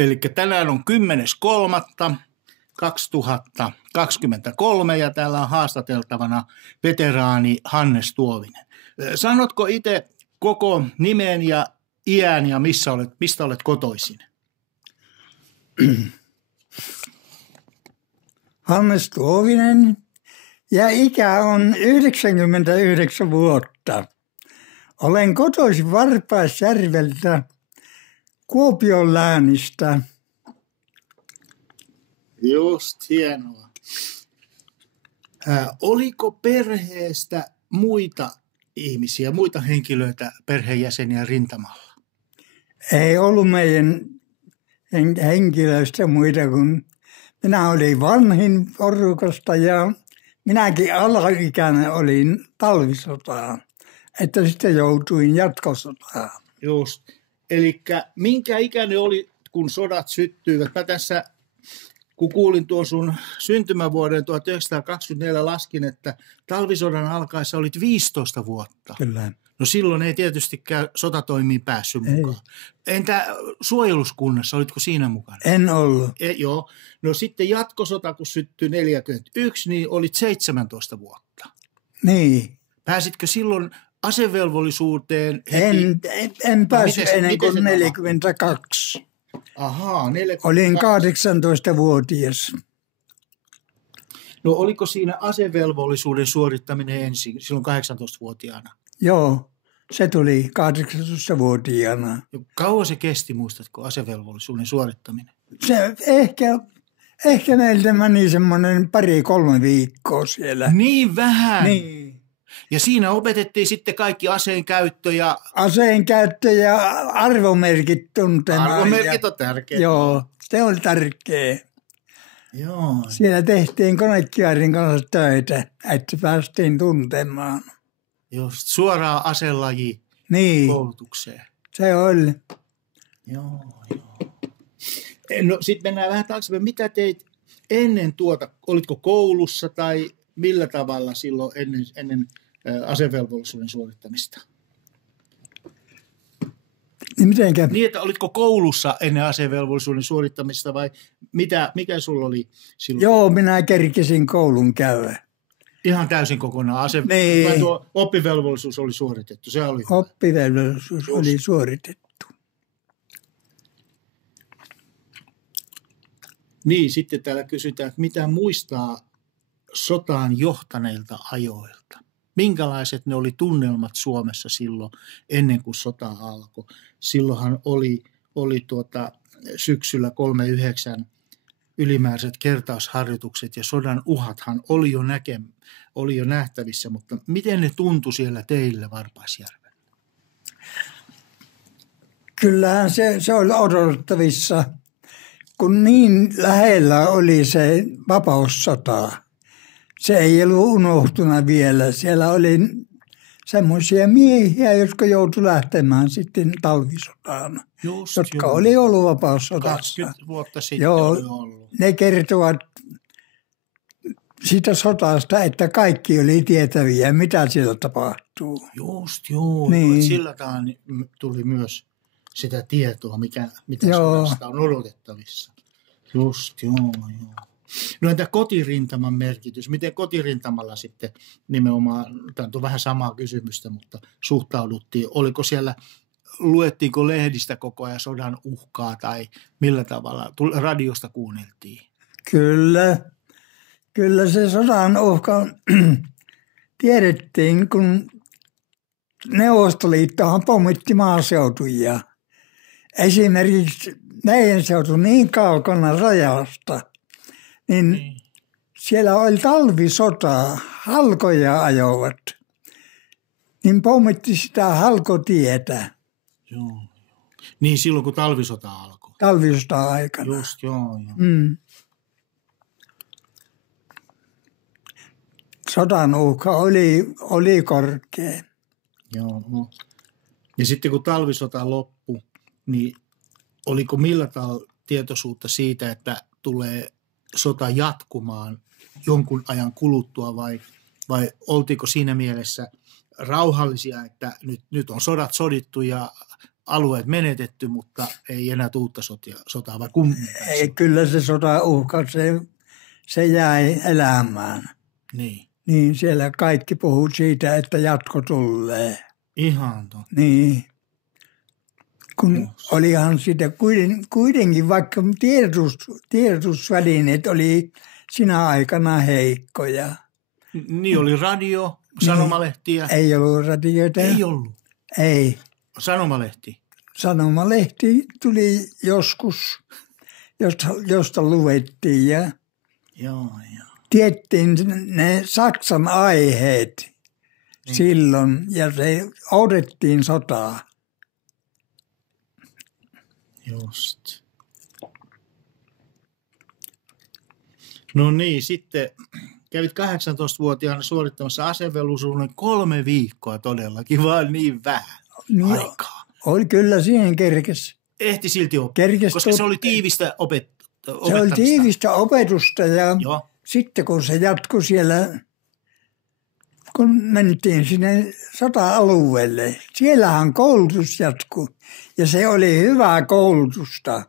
Eli tänään on 10.3.2023 ja täällä on haastateltavana veteraani Hannes Tuovinen. Sanotko itse koko nimen ja iän ja mistä olet kotoisin? Hannes Tuovinen ja ikä on 99 vuotta. Olen kotoisin Varpaisjärveltä, Kuopion läänistä. Just, hienoa. Oliko perheestä muita ihmisiä, muita henkilöitä, perheenjäseniä rintamalla? Ei ollut meidän henkilöistä muita kuin minä olin vanhin porukasta ja minäkin alaikäinen olin talvisotaan, että sitten joutuin jatkosotaan. Just. Eli minkä ikäinen oli, kun sodat syttyivät? Mä tässä, kun kuulin tuon sun syntymävuoden 1924, laskin, että talvisodan alkaessa olit 15 vuotta. Kyllä. No silloin ei tietystikään sotatoimiin päässyt mukaan. Entä suojeluskunnassa, olitko siinä mukana? En ollut. Joo. No sitten jatkosota, kun syttyi 41, niin olit 17 vuotta. Niin. Pääsitkö silloin asevelvollisuuteen heti? En päässyt ennen kuin 42. Ahaa, 42. Olin 18-vuotias. No oliko siinä asevelvollisuuden suorittaminen ensin, silloin 18-vuotiaana? Joo, se tuli 18-vuotiaana. Kauan se kesti, muistatko, asevelvollisuuden suorittaminen? Se ehkä meiltä meni semmoinen 2-3 viikkoa siellä. Niin vähän? Niin. Ja siinä opetettiin sitten kaikki aseen käyttö ja... Aseen käyttö ja arvomerkit tuntemaan. Arvomerkit on tärkeää. Joo, se oli tärkeä. Joo. Siellä tehtiin konekierin kanssa töitä, että päästiin tuntemaan. Just, suoraan aselaji koulutukseen. Se oli. Joo. No sitten mennään vähän taaksepäin. Mitä teit ennen tuota? Olitko koulussa tai millä tavalla silloin ennen asevelvollisuuden suorittamista? Mitenkä? Niin, että olitko koulussa ennen asevelvollisuuden suorittamista vai mikä sulla oli silloin? Joo, minä kerkesin koulun käydä. Ihan täysin kokonaan vai tuo oppivelvollisuus oli suoritettu? Se oli oppivelvollisuus oli suoritettu. Niin, sitten täällä kysytään, että mitä muistaa sotaan johtaneilta ajoilta? Minkälaiset ne oli tunnelmat Suomessa silloin ennen kuin sota alkoi? Silloinhan oli syksyllä 39 ylimääräiset kertausharjoitukset ja sodan uhathan oli jo nähtävissä, mutta miten ne tuntui siellä teille Varpaisjärvellä? Kyllähän se oli odotettavissa, kun niin lähellä oli se vapaussota. Se ei ollut unohtunut vielä. Siellä oli semmoisia miehiä, jotka joutui lähtemään sitten talvisotaan, jotka oli ollut vapaussodassa. 20 vuotta sitten oli ollut. Ne kertovat siitä sotasta, että kaikki oli tietäviä, mitä siellä tapahtuu. Just, joo. Niin. Sillä tuli myös sitä tietoa, mitä sodasta on odotettavissa. Just, joo. No entä kotirintaman merkitys? Miten kotirintamalla sitten nimenomaan, tämä on vähän samaa kysymystä, mutta suhtauduttiin? Oliko siellä, luettiinko lehdistä koko ajan sodan uhkaa tai millä tavalla? Radiosta kuunneltiin? Kyllä se sodan uhka tiedettiin, kun Neuvostoliittohan pommitti maaseutuja. Esimerkiksi meidän seutu niin kaukana rajasta, niin siellä oli talvisota, halkoja ajoivat, niin pommitti sitä halkotietä. Joo. Niin silloin kun talvisota alkoi. Talvisota aikana. Just, joo. Sodan uhka oli korkea. Joo. Ja sitten kun talvisota loppui, niin oliko millä tavalla tietoisuutta siitä, että tulee sota jatkumaan jonkun ajan kuluttua vai oltiinko siinä mielessä rauhallisia, että nyt on sodat sodittu ja alueet menetetty, mutta ei enää uutta sotaa, vai kummin? Ei, kyllä se sotauhka, se jäi elämään. Niin. Niin siellä kaikki puhuu siitä, että jatko tulee. Ihan totta. Niin. Kun olihan sitä kuitenkin, vaikka tiedotusvälineet oli sinä aikana heikkoja. Niin oli radio, sanomalehtiä. Ei ollut radioita. Ei ollut. Ei. Sanomalehti. Sanomalehti tuli joskus, josta luettiin ja Joo. tiettiin ne Saksan aiheet silloin ja se odotettiin sotaa. Just. No niin, sitten kävit 18-vuotiaana suorittamassa asevelvollisuuden 3 viikkoa todellakin, vaan niin vähän aikaa. Oli kyllä siihen kerkes. Ehti silti oppia, koska se oli tiivistä opettamista. Se oli tiivistä opetusta ja Joo. sitten kun se jatkui siellä, kun mentiin sinne sota-alueelle, siellähän koulutus jatkui ja se oli hyvää koulutusta,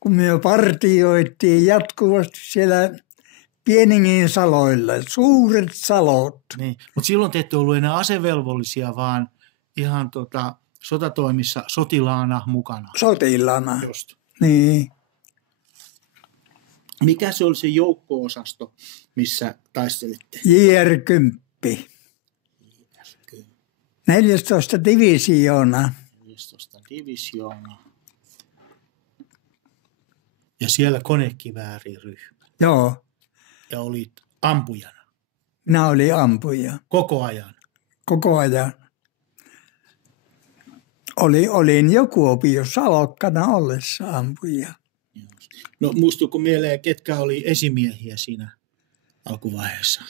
kun me partioitiin jatkuvasti siellä Pieningin saloilla, suuret salot. Niin. Mutta silloin te ette ollut enää asevelvollisia, vaan ihan sotatoimissa sotilaana mukana. Sotilaana, Just. niin. Mikä se oli se joukko-osasto, missä taistelitte? JR-10. 14 divisioona. 15 divisioona. Ja siellä konekivääriryhmä. Joo, Ja olit ampujana minä olin ampuja koko ajan. koko ajan. Olin jo Kuopiossa alokkana ollessa ampuja. No muistuuko mieleen, ketkä oli esimiehiä siinä alkuvaiheessa?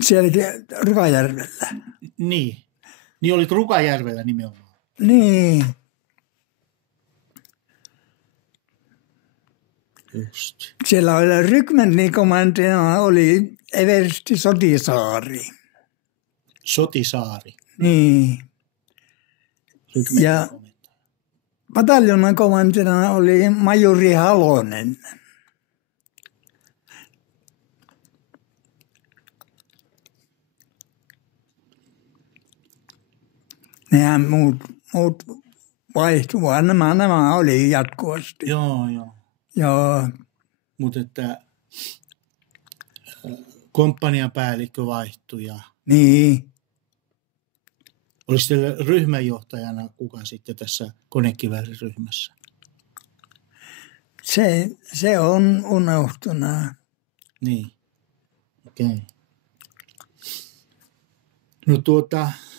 Siellä Rukajärvellä. Niin. Niin olit Rukajärvellä nimenomaan. Niin, Just. siellä oli rykmentin komantina oli Eversti Sotisaari. Sotisaari. Niin. Ja pataljonan komantina oli majuri Halonen. Nehän muut vaihtuvat. Nämä oli jatkuvasti. Joo. Joo. Mutta että komppanian päällikkö vaihtui ja Niin. olisi teillä ryhmänjohtajana kuka sitten tässä konekivääriryhmässä? Se on unohtunut. Niin. Okei. Okay. No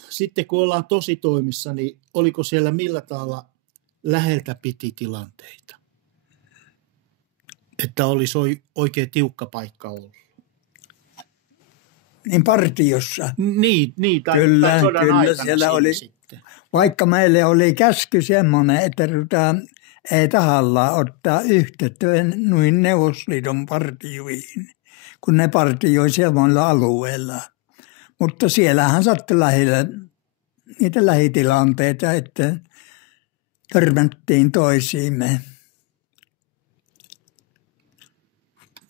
sitten kun ollaan tositoimissa, niin oliko siellä millä tavalla läheltä piti tilanteita? Että olisi oikein tiukka paikka ollut. Niin partiossa. Niin tai Kyllä, sodan kyllä, aikana siellä oli. Sitten. Vaikka meille oli käsky semmoinen, että ei tahalla ottaa yhteyttä noin Neuvostoliiton partioihin, kun ne partioi semmoilla alueilla. Mutta siellähän sattui lähellä niitä lähitilanteita, että törmättiin toisiimme.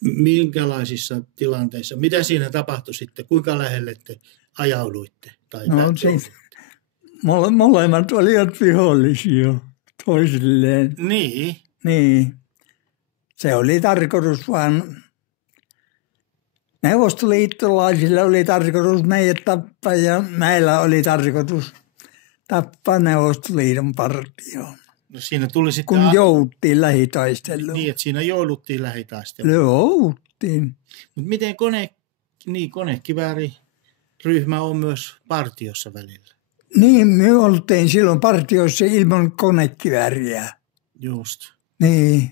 Minkälaisissa tilanteissa? Mitä siinä tapahtui sitten? Kuinka lähelle te ajauduitte? Siis, molemmat olivat vihollisia toisilleen. Niin. Niin. Se oli tarkoitus vaan, neuvostoliittolaisilla oli tarkoitus meidät tappaa ja meillä oli tarkoitus tappaa Neuvostoliiton partio. No siinä tuli sitten... Kun jouduttiin lähitaisteluun. Niin, että siinä jouduttiin lähitaisteluun. Jouduttiin. Mutta miten konekivääriryhmä on myös partiossa välillä? Niin, me oltiin silloin partioissa ilman konekivääriä. Just. Niin.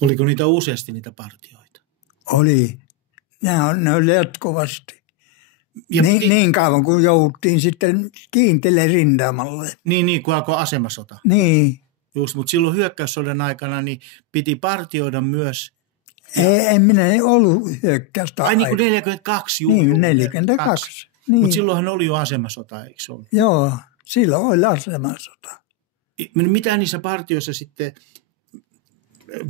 Oliko niitä useasti niitä partioita? Oli. Ne oli jatkuvasti. Niin kauan kun jouduttiin sitten kiintele rintamalle. Niin, kun alkoi asemasota. Niin. Just, mutta silloin hyökkäyssodan aikana niin piti partioida myös En minä ollut hyökkäystä. Ai niin kuin 42, Niin, 42. Niin. Mutta silloinhan oli jo asemasota, eikö se ollut? Joo, silloin oli asemasota. Mitä niissä partioissa sitten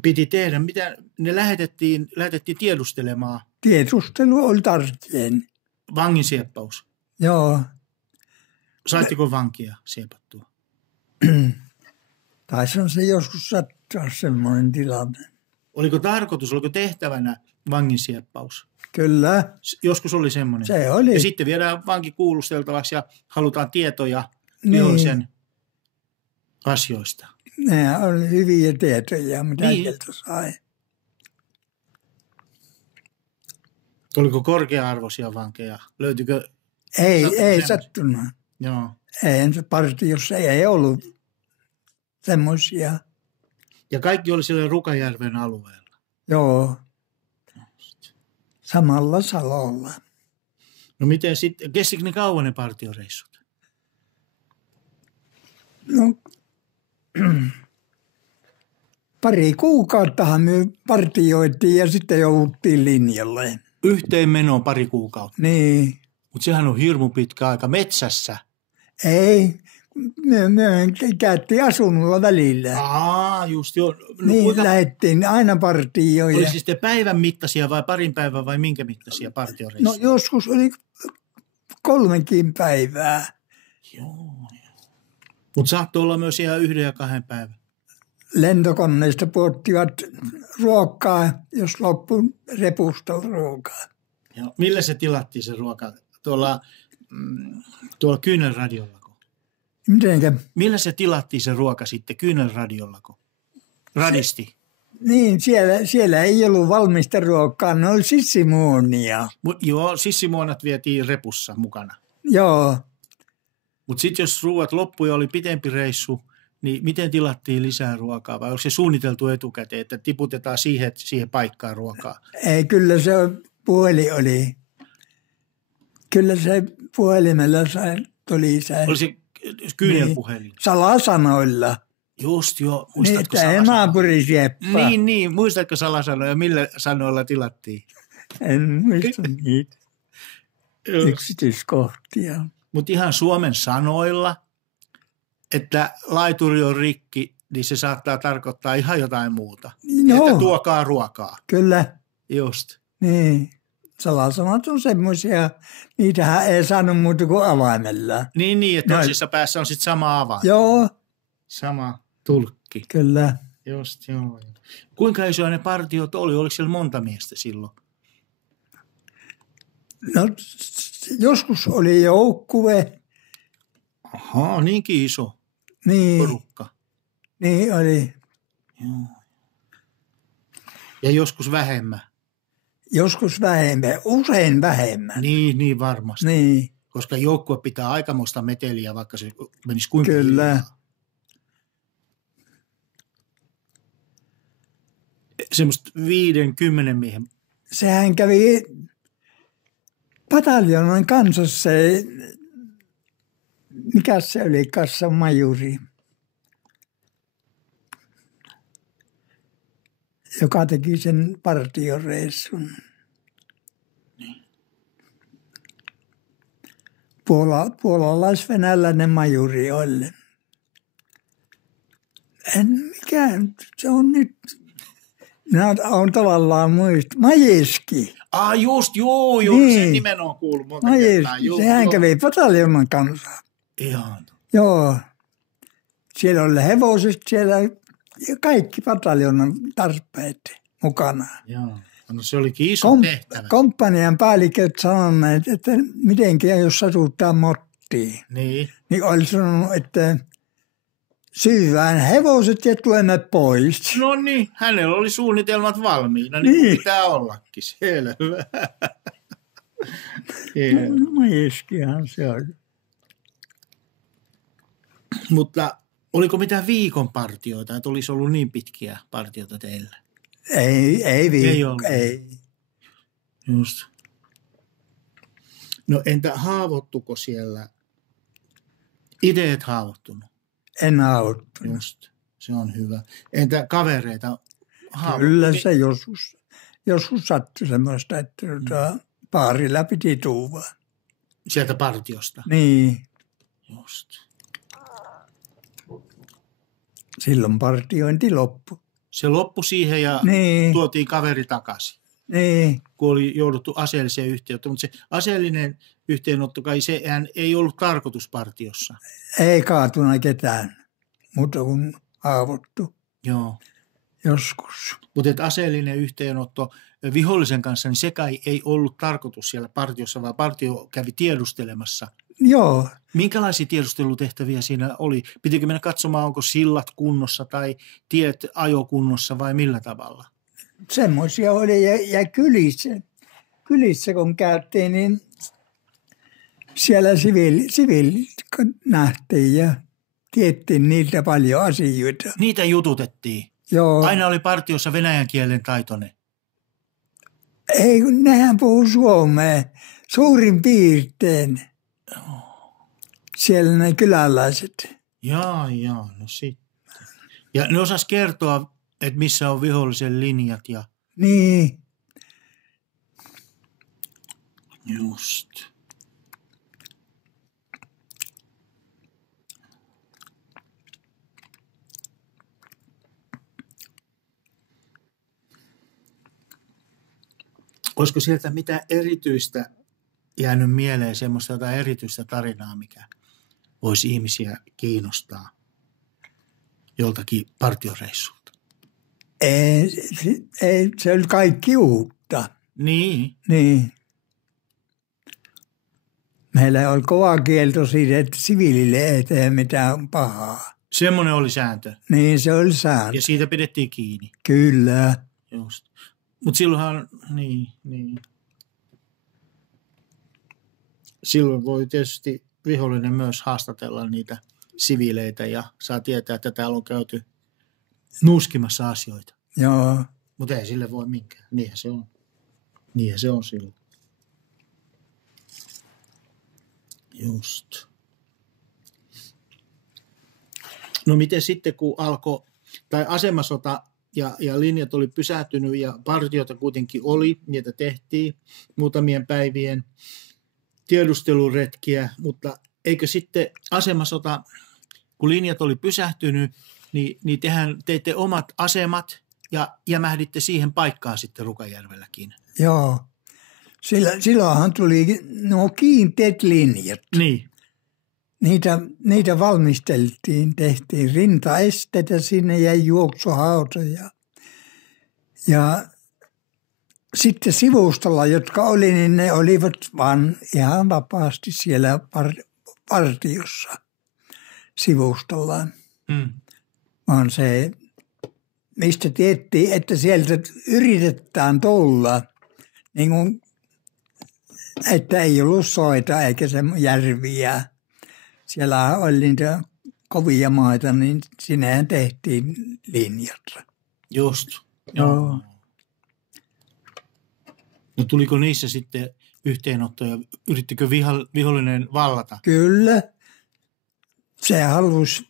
piti tehdä? Mitä ne lähetettiin tiedustelemaan? Tiedustelu oli tärkein. Vanginsieppaus. Joo. Saitteko vankia siepattua? Taisi se joskus sattua semmoinen tilanne. Oliko tehtävänä vanginsieppaus? Kyllä. Joskus oli semmoinen. Se oli. Ja sitten viedään vanki kuulusteltavaksi ja halutaan tietoja vihollisen asioista. Ne oli hyviä tietoja, mitä sieltä sai. Oliko korkea-arvoisia vankeja? Löytyykö? Ei sattunut. Joo. Ei, partiossa ei ollut semmoisia. Ja kaikki oli siellä Rukajärven alueella? Joo. Samalla salolla. No miten sitten, kestikö ne kauan ne partioreissut? No, pari kuukauttahan me partioitiin ja sitten jouduttiin linjalle. Yhteen menoon pari kuukautta? Niin. Mutta sehän on hirmu pitkä aika metsässä. Ei, me käytiin asunnolla välillä. Just joo. No, niin, lähdettiin aina partioon. Oli siis päivän mittaisia vai parin päivän vai minkä mittaisia partioreissuja? No joskus oli 3 päivää. Joo. Mutta saattoi olla myös ihan 1 ja 2 päivän. Lentokoneista puhuttivat ruokaa, jos loppui repusta ruokaa. Joo. Millä se tilattiin se ruoka? Tuolla Kyynelradiollako? Mitenkä? Millä se tilattiin se ruoka sitten Kyynelradiollako? Radisti? Niin, siellä ei ollut valmista ruokaa, ne oli sissimuonia. Joo, sissimuonat vietiin repussa mukana. Joo. Mutta sitten jos ruuat loppui ja oli pitempi reissu, niin miten tilattiin lisää ruokaa? Vai onko se suunniteltu etukäteen, että tiputetaan siihen paikkaan ruokaa? Ei, kyllä se puhelin oli. Kyllä se puhelimella tuli se. Oli se kyynelpuhelin? Niin, salasanoilla. Just joo. Muistatko niin, että naapuri sieppaa. Niin. Muistatko salasanoja? Millä sanoilla tilattiin? En muista niitä yksityiskohtia. Mutta ihan Suomen sanoilla, että laituri on rikki, niin se saattaa tarkoittaa ihan jotain muuta. No. Että tuokaa ruokaa. Kyllä. Just. Niin. Salasanat on semmoisia, niitähän ei saanut muuta kuin avaimella. Niin, että toisessa päässä on sitten sama avain. Joo. Sama tulkki. Kyllä. Just, joo. Kuinka isoja ne partiot oli? Oliko siellä monta miestä silloin? No, joskus oli joukkue. Ahaa, niinkin iso porukka. Niin oli. Joo. Ja joskus vähemmän. Joskus vähemmän, usein vähemmän. Niin varmasti. Niin. Koska joukkue pitää aikamoista meteliä, vaikka se menisi kuinka. Kyllä. Semmoista 5-10 miehen. Sehän kävi pataljonan kanssa se, mikä se oli, kassamajuri, joka teki sen partioreissun. Puolalais-venäläinen majuri oli. Se on nyt, minä olen tavallaan Majeski. Just, joo, niin. Sen nimen on kuullut monta kertaa. Sehän kävi pataljonan kanssa. Ihan. Joo. Siellä oli hevoset siellä ja kaikki pataljonan tarpeet mukana. Joo. No se olikin iso tehtävä. Komppanian päälliköt sanoneet, että mitenkään jos satuttaa mottiin. Niin oli sanonut, että syvään hevoset ja tulemme pois. No niin, hänellä oli suunnitelmat valmiina, niin pitää ollakin, selvä. No Majeskihan se oli. Mutta oliko mitään viikon partioita, että olisi ollut niin pitkiä partioita teillä? Ei viikko, ei. Just. No entä haavoittuko siellä? Itse et haavoittunut? En haavoittunut. Just, se on hyvä. Entä kavereita? Kyllä se joskus. joskus sattui semmoista, että paarilla piti tuua. Sieltä partiosta? Niin. Just. Silloin partiointi loppui. Se loppui siihen ja tuotiin kaveri takaisin. Niin. Kun oli jouduttu aseelliseen yhteenottoon. Mutta se aseellinen yhteenotto kai sehän ei ollut tarkoitus partiossa. Ei kaatuna ketään, mutta kun haavoittu. Joo. Joskus. Mutta aseellinen yhteenotto vihollisen kanssa, niin se kai ei ollut tarkoitus siellä partiossa, vaan partio kävi tiedustelemassa. Joo. Minkälaisia tiedustelutehtäviä siinä oli? Pitikö mennä katsomaan, onko sillat kunnossa tai tiet ajokunnossa vai millä tavalla? Semmoisia oli ja kylissä kun käytiin, niin siellä siviilit nähtiin ja tiettiin niiltä paljon asioita. Niitä jututettiin? Joo. Aina oli partiossa venäjän kielen taitoinen? Ei, kun nehän puhuu suomea suurin piirtein. Siellä ne kyläläiset. Jaa, no sitten. Ja ne osas kertoa, että missä on vihollisen linjat ja... Niin. Just. Olisiko sieltä mitään erityistä jäänyt mieleen, semmoista jotain erityistä tarinaa, mikä voisi ihmisiä kiinnostaa joltakin partioreissulta? Ei, se oli kaikki uutta. Niin. Niin. Meillä oli kova kielto siitä, että siviilille ei tee mitään pahaa. Semmoinen oli sääntö. Niin, se oli sääntö. Ja siitä pidettiin kiinni. Kyllä. Just. Mutta silloinhan, niin. Silloin voi tietysti vihollinen myös haastatella niitä siviileitä ja saa tietää, että täällä on käyty nuuskimassa asioita. Joo. Mutta ei sille voi minkään. Niinhän se on silloin. Just. No miten sitten, kun alkoi, tai asemasota ja linjat oli pysähtynyt ja partioita kuitenkin oli, niitä tehtiin muutamien päivien tiedusteluretkiä, mutta eikö sitten asemasota, kun linjat oli pysähtynyt, niin tehän teitte omat asemat ja jämähditte siihen paikkaan sitten Rukajärvelläkin. Joo. Silloinhan tuli nuo kiinteät linjat. Niin. Niitä valmisteltiin, tehtiin rintaesteitä sinne ja juoksuhautoja. Ja sitten sivustolla, jotka oli, niin ne olivat vaan ihan vapaasti siellä partiossa sivustollaan. Vaan se, mistä tiettiin, että sieltä yritetään tulla, niin kuin, että ei ollut soita eikä se järviä. Siellä oli niitä kovia maita, niin sinnehän tehtiin linjat. Just. Joo. No tuliko niissä sitten yhteenottoja? Yrittikö vihollinen vallata? Kyllä. Se halusi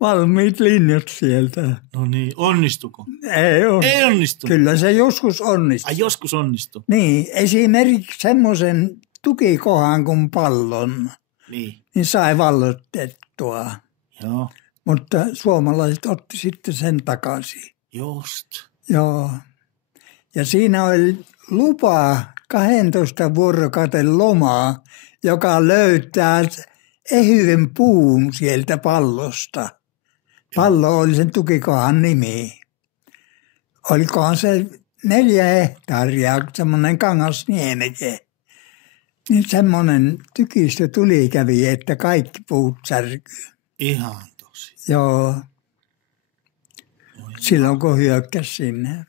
valmiit linjat sieltä. No niin, onnistuko? Ei onnistu. Kyllä se joskus onnistui. Ai joskus onnistui. Niin, esimerkiksi semmoisen tukikohan kuin pallon, niin sai valloitettua. Joo. Mutta suomalaiset otti sitten sen takaisin. Just. Joo. Ja siinä oli lupa 12 vuorokauden lomaa, joka löytää ehyen puun sieltä pallosta. Pallo oli sen tukikohan nimi. Olikohan se 4 hehtaaria, semmoinen kangasniemeke. Niin semmoinen tykistö tuli kävi, että kaikki puut särkyy. Ihan tosi. Joo. Silloin kun hyökkäsi sinne.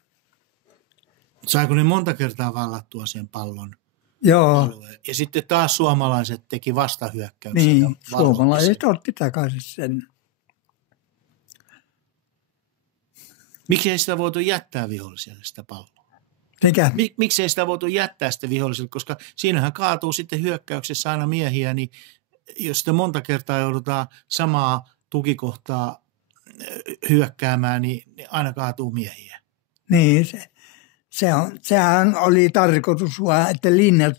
Saiko ne monta kertaa vallattua sen pallon? Joo. Alueen? Ja sitten taas suomalaiset teki vastahyökkäyksiä. Niin, suomalaiset otti takaisin sen. Miksi ei sitä voitu jättää viholliselle sitä palloa? Mikä? Miksi ei sitä voitu jättää sitä viholliselle? Koska siinähän kaatuu sitten hyökkäyksessä aina miehiä, niin jos sitä monta kertaa joudutaan samaa tukikohtaa hyökkäämään, niin aina kaatuu miehiä. Niin, sehän oli tarkoitus vaan, että linjat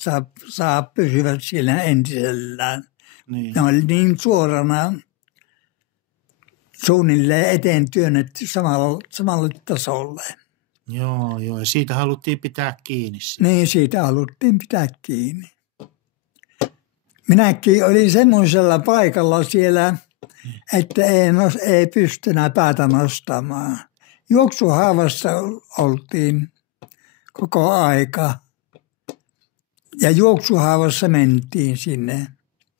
saa pysyvät siellä entisellään. Niin. Ne oli niin suorana suunnilleen eteen työnnetty samalle tasolle. Joo, ja siitä haluttiin pitää kiinni. Niin, siitä haluttiin pitää kiinni. Minäkin olin semmoisella paikalla siellä, että ei pystynyt päätä nostamaan. Juoksuhaavassa oltiin koko aika ja juoksuhaavassa mentiin sinne.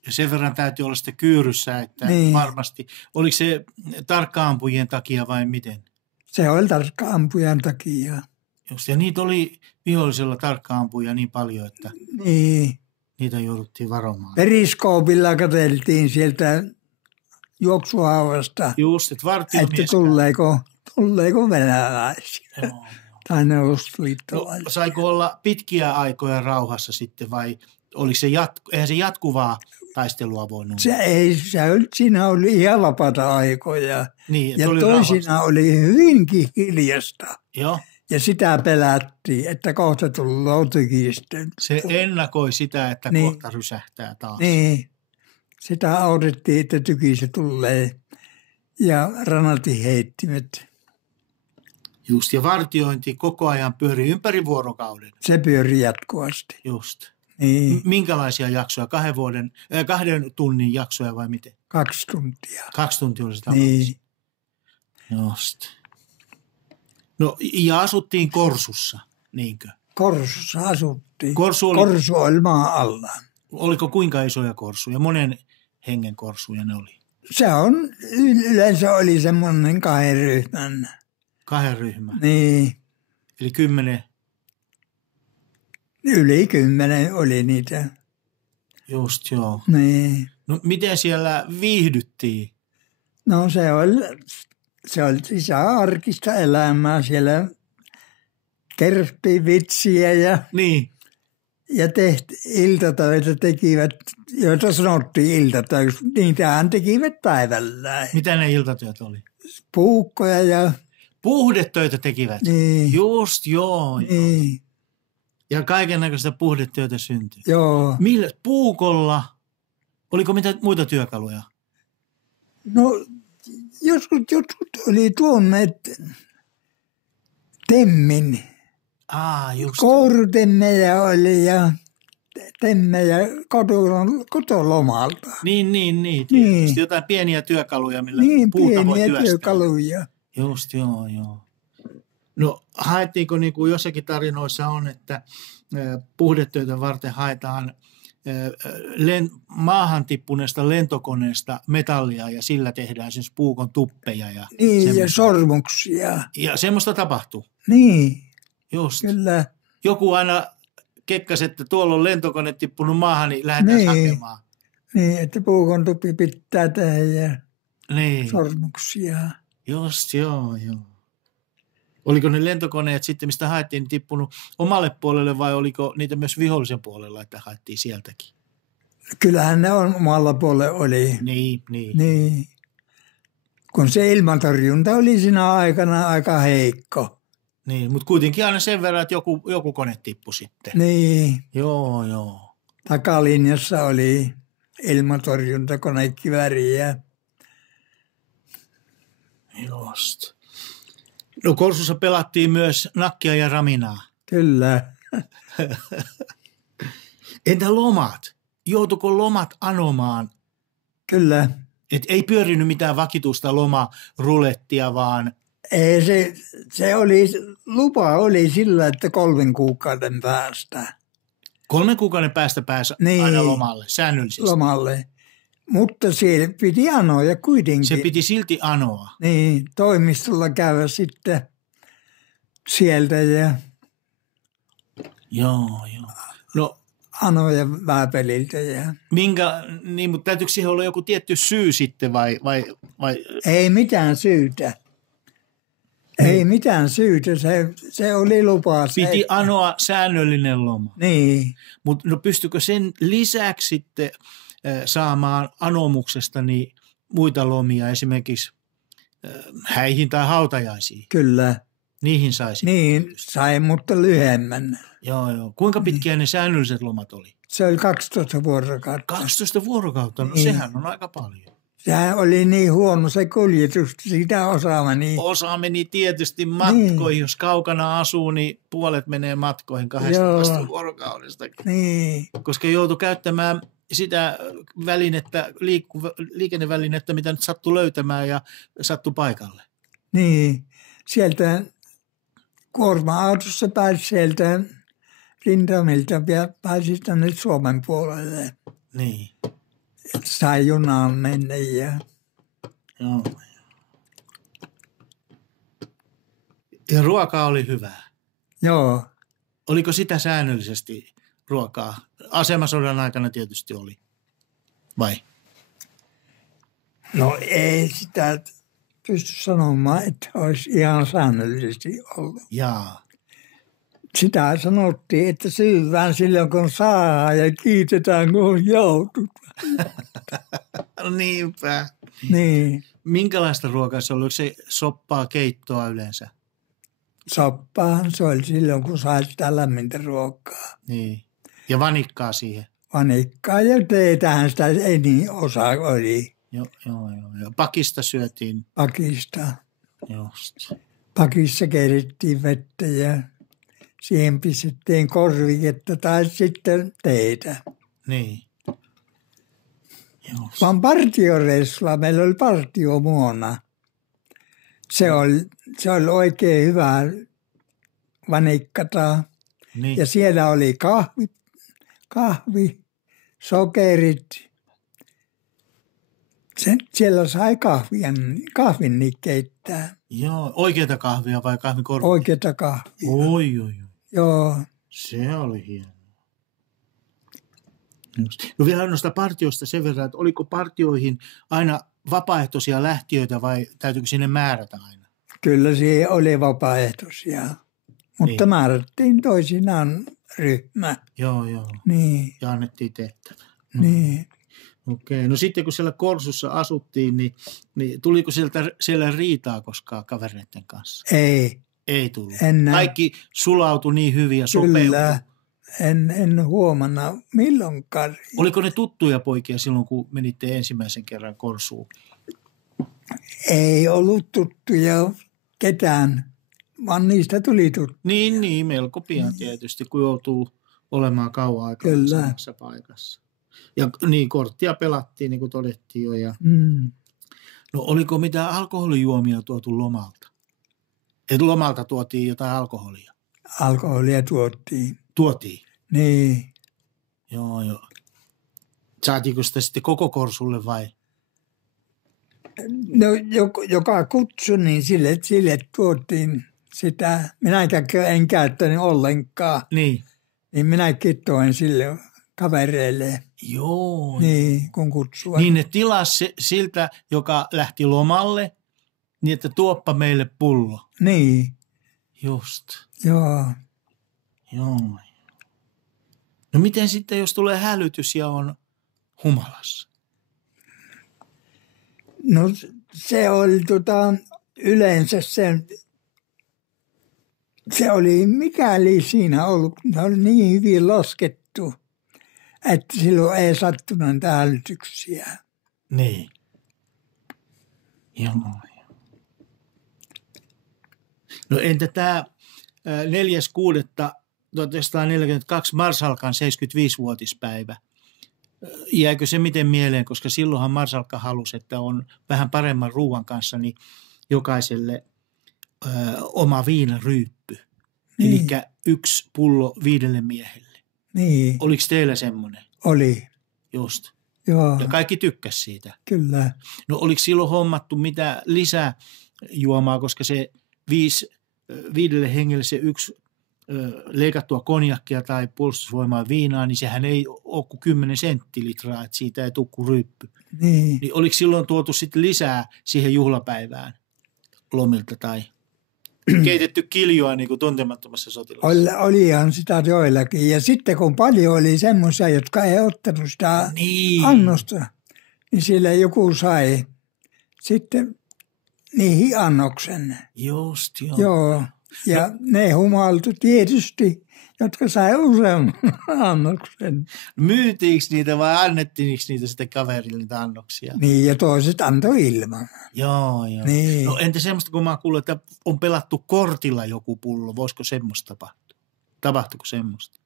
Ja sen verran täytyy olla sitten kyyryssä, että niin. Varmasti. Oliko se tarkka-ampujien takia vai miten? Se oli tarkka-ampujan takia. Just, ja niitä oli vihollisella tarkka-ampujia niin paljon, että niin. Niitä jouduttiin varomaan. Periskoopilla katseltiin sieltä juoksuhaavasta, Just, että että tuleeko venäläisiä tai neuvostoliittolaisia. No, saiko olla pitkiä aikoja rauhassa sitten vai oliko se eihän se jatkuvaa taistelua voinut? Siinä oli ihan vapaata aikoja niin, ja toisina oli hyvinkin hiljasta. Joo. Ja sitä pelättiin, että kohta tulee tykistön. Se ennakoi sitä, että niin. Kohta rysähtää taas. Niin, sitä odotettiin, että tykistö tulee ja ranatiheittimet. Just, ja vartiointi koko ajan pyörii ympäri vuorokauden. Se pyörii jatkuvasti. Just. Niin. Minkälaisia jaksoja? 2 tunnin jaksoja vai miten? 2 tuntia. 2 tuntia oli se niin. Just. No, ja asuttiin Korsussa, niinkö? Korsussa asuttiin. Korsu oli maan alla. Oliko kuinka isoja korsuja? Monen hengen korsuja ne oli? Se on, yleensä oli semmoinen 2 ryhmän. 2 ryhmän? Niin. Eli 10? Yli 10 oli niitä. Just, joo. Niin. No, miten siellä viihdyttiin? No se oli arkista elämää. Siellä kerrottiin vitsiä niin. ja iltatöitä tekivät, joita sanottiin iltatöiksi. Niitähän tekivät päivällä. Mitä ne iltatyöt oli? Puukkoja ja... Puhdetöitä tekivät? Niin. Just, joo. Niin. Joo. Ja kaikennäköistä puhdetyötä syntyi? Joo. Millä? Puukolla? Oliko mitä muita työkaluja? No, jotkut oli tuonneet temmin. Just. Kourutemmejä oli ja temmejä kotolomalta. Niin. Just jotain pieniä työkaluja, millä puuta voi työstää. Työkaluja. Just, joo. No, haettiinko niin kuin jossakin tarinoissa on, että puhdetöitä varten haetaan maahan tippuneesta lentokoneesta metallia ja sillä tehdään siis puukon tuppeja. Ja ja sormuksia. Ja semmoista tapahtuu. Niin. Just. Kyllä. Joku aina kekkasi, että tuolla on lentokone tippunut maahan, niin lähdetään hakemaan. Niin, että puukon tuppi pitää tehdä sormuksia. Just, joo. Oliko ne lentokoneet sitten, mistä haettiin, tippunut omalle puolelle vai oliko niitä myös vihollisen puolella, että haettiin sieltäkin? Kyllähän ne omalla puolella oli. Niin. Kun se ilmatorjunta oli siinä aikana aika heikko. Niin, mutta kuitenkin aina sen verran, että joku kone tippui sitten. Niin. Joo. Takalinjassa oli ilmatorjuntakonekivääriä. Just. No Korsussa pelattiin myös nakkia ja raminaa. Kyllä. Entä lomat? Joutuiko lomat anomaan? Kyllä. Et ei pyörinyt mitään vakituista lomarulettia, vaan... Ei, se oli, lupa oli sillä, että 3 kuukauden päästä. 3 kuukauden päästä pääsi aina lomalle, säännöllisesti? Lomalle. Mutta siellä piti anoa kuitenkin. Se piti silti anoa? Niin, toimistolla käydä sitten sieltä ja... Joo. No, anoja vääpeliltä ja... Niin, mutta täytyykö siihen olla joku tietty syy sitten vai... Ei mitään syytä. Ei mitään syytä, se oli lupa. Piti anoa säännöllinen loma. Niin. Mutta no pystyykö sen lisäksi sitten saamaan anomuksesta muita lomia, esimerkiksi häihin tai hautajaisiin? Kyllä. Niihin saisi. Niin sai, mutta lyhyemmän. Joo. Kuinka pitkiä ne säännölliset lomat oli? Se oli 12 vuorokautta. 12 vuorokautta, no Niin. sehän on aika paljon. Sehän oli niin huono se kuljetus, sitä osaamani. Osa meni tietysti matkoihin, Niin. jos kaukana asuu, niin puolet menee matkoihin 12 Joo. vuorokaudestakin. Niin, Koska joutui käyttämään sitä välinettä, liikennevälinettä, mitä nyt sattui löytämään ja sattui paikalle. niin. Sieltä kuorma-autossa pääsi sieltä rintamilta ja pääsi tänne Suomen puolelle. Niin, Sai junaan mennä ja joo. Ja ruoka oli hyvää. joo. Oliko sitä säännöllisesti ruokaa? Asemasodan aikana tietysti oli. Vai? No ei sitä pysty sanomaan, että olisi ihan säännöllisesti ollut. Jaa. Sitä sanottiin, että syydään silloin kun saa ja kiitetään kun on joutut. Niinpä. Niin, Minkälaista ruokaa se oli? Oliko se soppaa, keittoa yleensä? soppaahan se oli silloin kun sai sitä lämmintä ruokaa. Niin. Ja vanikkaa siihen. Vanikkaa ja teetähän sitä ei niin osa oli Joo. Pakista syötiin. pakista. Just. Pakissa keitettiin vettä ja siihen pistettiin korviketta tai sitten teetä. Niin. Just. Vaan partioreissulla meillä oli partiomuona. Se oli oikein hyvä vanikkata. Niin. Ja siellä oli kahvi, sokerit. Siellä sai kahvinkin keittää. Joo, oikeata kahvia vai kahvikorvia? Oikeata kahvia. Oi. Joo. Se oli hienoa. Just. No vielä noista partioista sen verran, että oliko partioihin aina vapaaehtoisia lähtiöitä vai täytyykö sinne määrätä aina? Kyllä siihen oli vapaaehtoisia. Mutta Niin. määrättiin toisinaan ryhmä. Joo. Niin, Ja annettiin tehtävä. niin. Okei. No sitten kun siellä Korsussa asuttiin, niin tuliko siellä riitaa koskaan kavereiden kanssa? Ei tullut. Enää. Kaikki sulautui niin hyvin ja sopeutui. Kyllä. En huomanna milloinkaan. Oliko ne tuttuja poikia silloin, kun menitte ensimmäisen kerran Korsuun? Ei ollut tuttuja ketään, vaan niistä tuli tuttu. Niin, melko pian tietysti, kun joutuu olemaan kauan aikaa Kyllä. samassa paikassa. Ja niin, korttia pelattiin, niin kuin todettiin jo. Ja... Mm. No oliko mitään alkoholijuomia tuotu lomalta? Et lomalta tuotiin jotain alkoholia? Alkoholia tuotiin. Tuotiin? Niin. Joo. Saatiinko sitä sitten koko Korsulle vai? No, joka kutsui, niin sille tuotiin sitä. Minäkään en käyttänyt ollenkaan. Niin. Niin minäkin toin sille kavereille. Joo. Niin, kun kutsuvat. Niin ne tilasi siltä, joka lähti lomalle, niin että tuoppa meille pullo. Niin, Just. joo. Joo. No miten sitten, jos tulee hälytys ja on humalassa? No se oli yleensä se oli mikäli siinä ollut, se oli niin hyvin laskettu, että silloin ei sattunut niitä hälytyksiä. Niin. Joo. No entä tämä 4.6.1942 Marsalkan 75-vuotispäivä? Jääkö se miten mieleen, koska silloinhan Marsalkka halusi, että on vähän paremman ruuan kanssa niin jokaiselle oma viinaryyppy. Niin. Eli 1 pullo 5 miehelle. Niin, Oliko teillä semmoinen? oli. Just. Joo, Ja kaikki tykkäs siitä. kyllä. No oliko silloin hommattu mitä lisäjuomaa, koska se 5 hengelle se 1 leikattua konjakkia tai puolustusvoimaa viinaa, niin sehän ei ole kuin 10 senttilitraa, että siitä ei tule kuin ryyppy. Niin. Niin oliko silloin tuotu sitten lisää siihen juhlapäivään lomilta tai keitetty kiljua niin kuin Tuntemattomassa sotilassa? Olihan sitä joillakin. Ja sitten kun paljon oli semmoisia, jotka ei ottanut sitä Niin. annosta, niin sillä joku sai sitten niihin annoksen. Just, joo. Joo, Ja ne humaltu tietysti, jotka sai useamman annoksen. Myytiinkö niitä vai annettiinko niitä sitten kaverille niitä annoksia? Niin, ja toiset antoi ilman. Joo. Niin. No entä semmoista, kun mä oon kuullut, että on pelattu kortilla joku pullo, voisiko semmoista tapahtua? Tapahtuiko semmoista?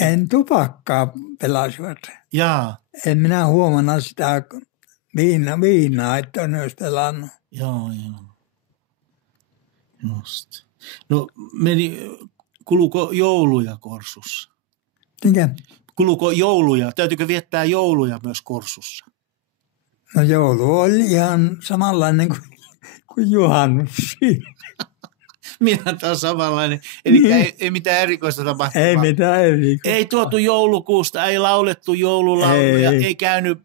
En tupakkaa pelasivat. Jaa. En minä huomannut sitä viinaa, että ne olisi pelannut. Joo. Just. No kuluuko jouluja Korsussa? Mikä? Kuluuko jouluja? Täytyykö viettää jouluja myös Korsussa? No joulu oli ihan samanlainen kuin juhannus. Minä taas samanlainen. Eli ei mitään erikoista tapahtumaa. Ei mitään erikoista. Ei tuotu joulukuusta, ei laulettu joululauluja, ei käynyt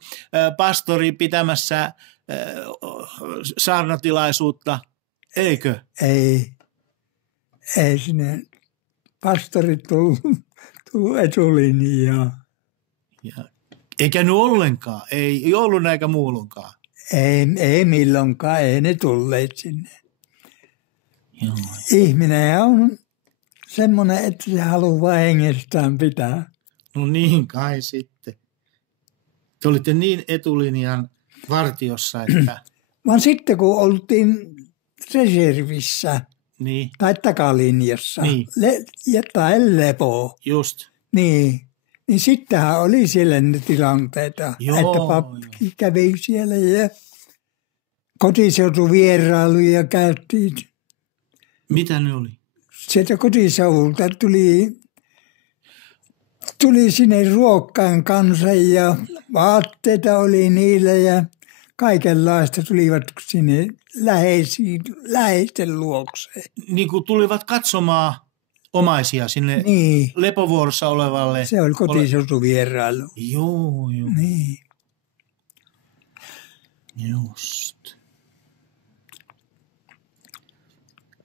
pastori pitämässä saarnatilaisuutta. Eikö? Ei sinne pastorit tullut etulinjaan. Ei käynyt ollenkaan, ei jouluna eikä muulunkaan. Ei milloinkaan, ei ne tulleet sinne. Joo. Ihminen on semmoinen, että se haluaa vain hengestään pitää. No niin kai sitten. Te olitte niin etulinjan vartiossa, että... Vaan sitten kun oltiin reservissä niin. tai takalinjassa Niin. tai lepoa, Just. niin sittenhän oli siellä ne tilanteita, Joo, että pappi kävi siellä ja kotiseutuvierailuja käytiin. Mitä ne oli? Sieltä kotiseudulta tuli sinne ruokkaan kanssa ja vaatteita oli niillä ja kaikenlaista tulivat sinne läheisten luokseen. Niin kuin tulivat katsomaan omaisia sinne Niin. lepovuorossa olevalle. Se oli kotiseutuvierailu. Joo. Niin. Just.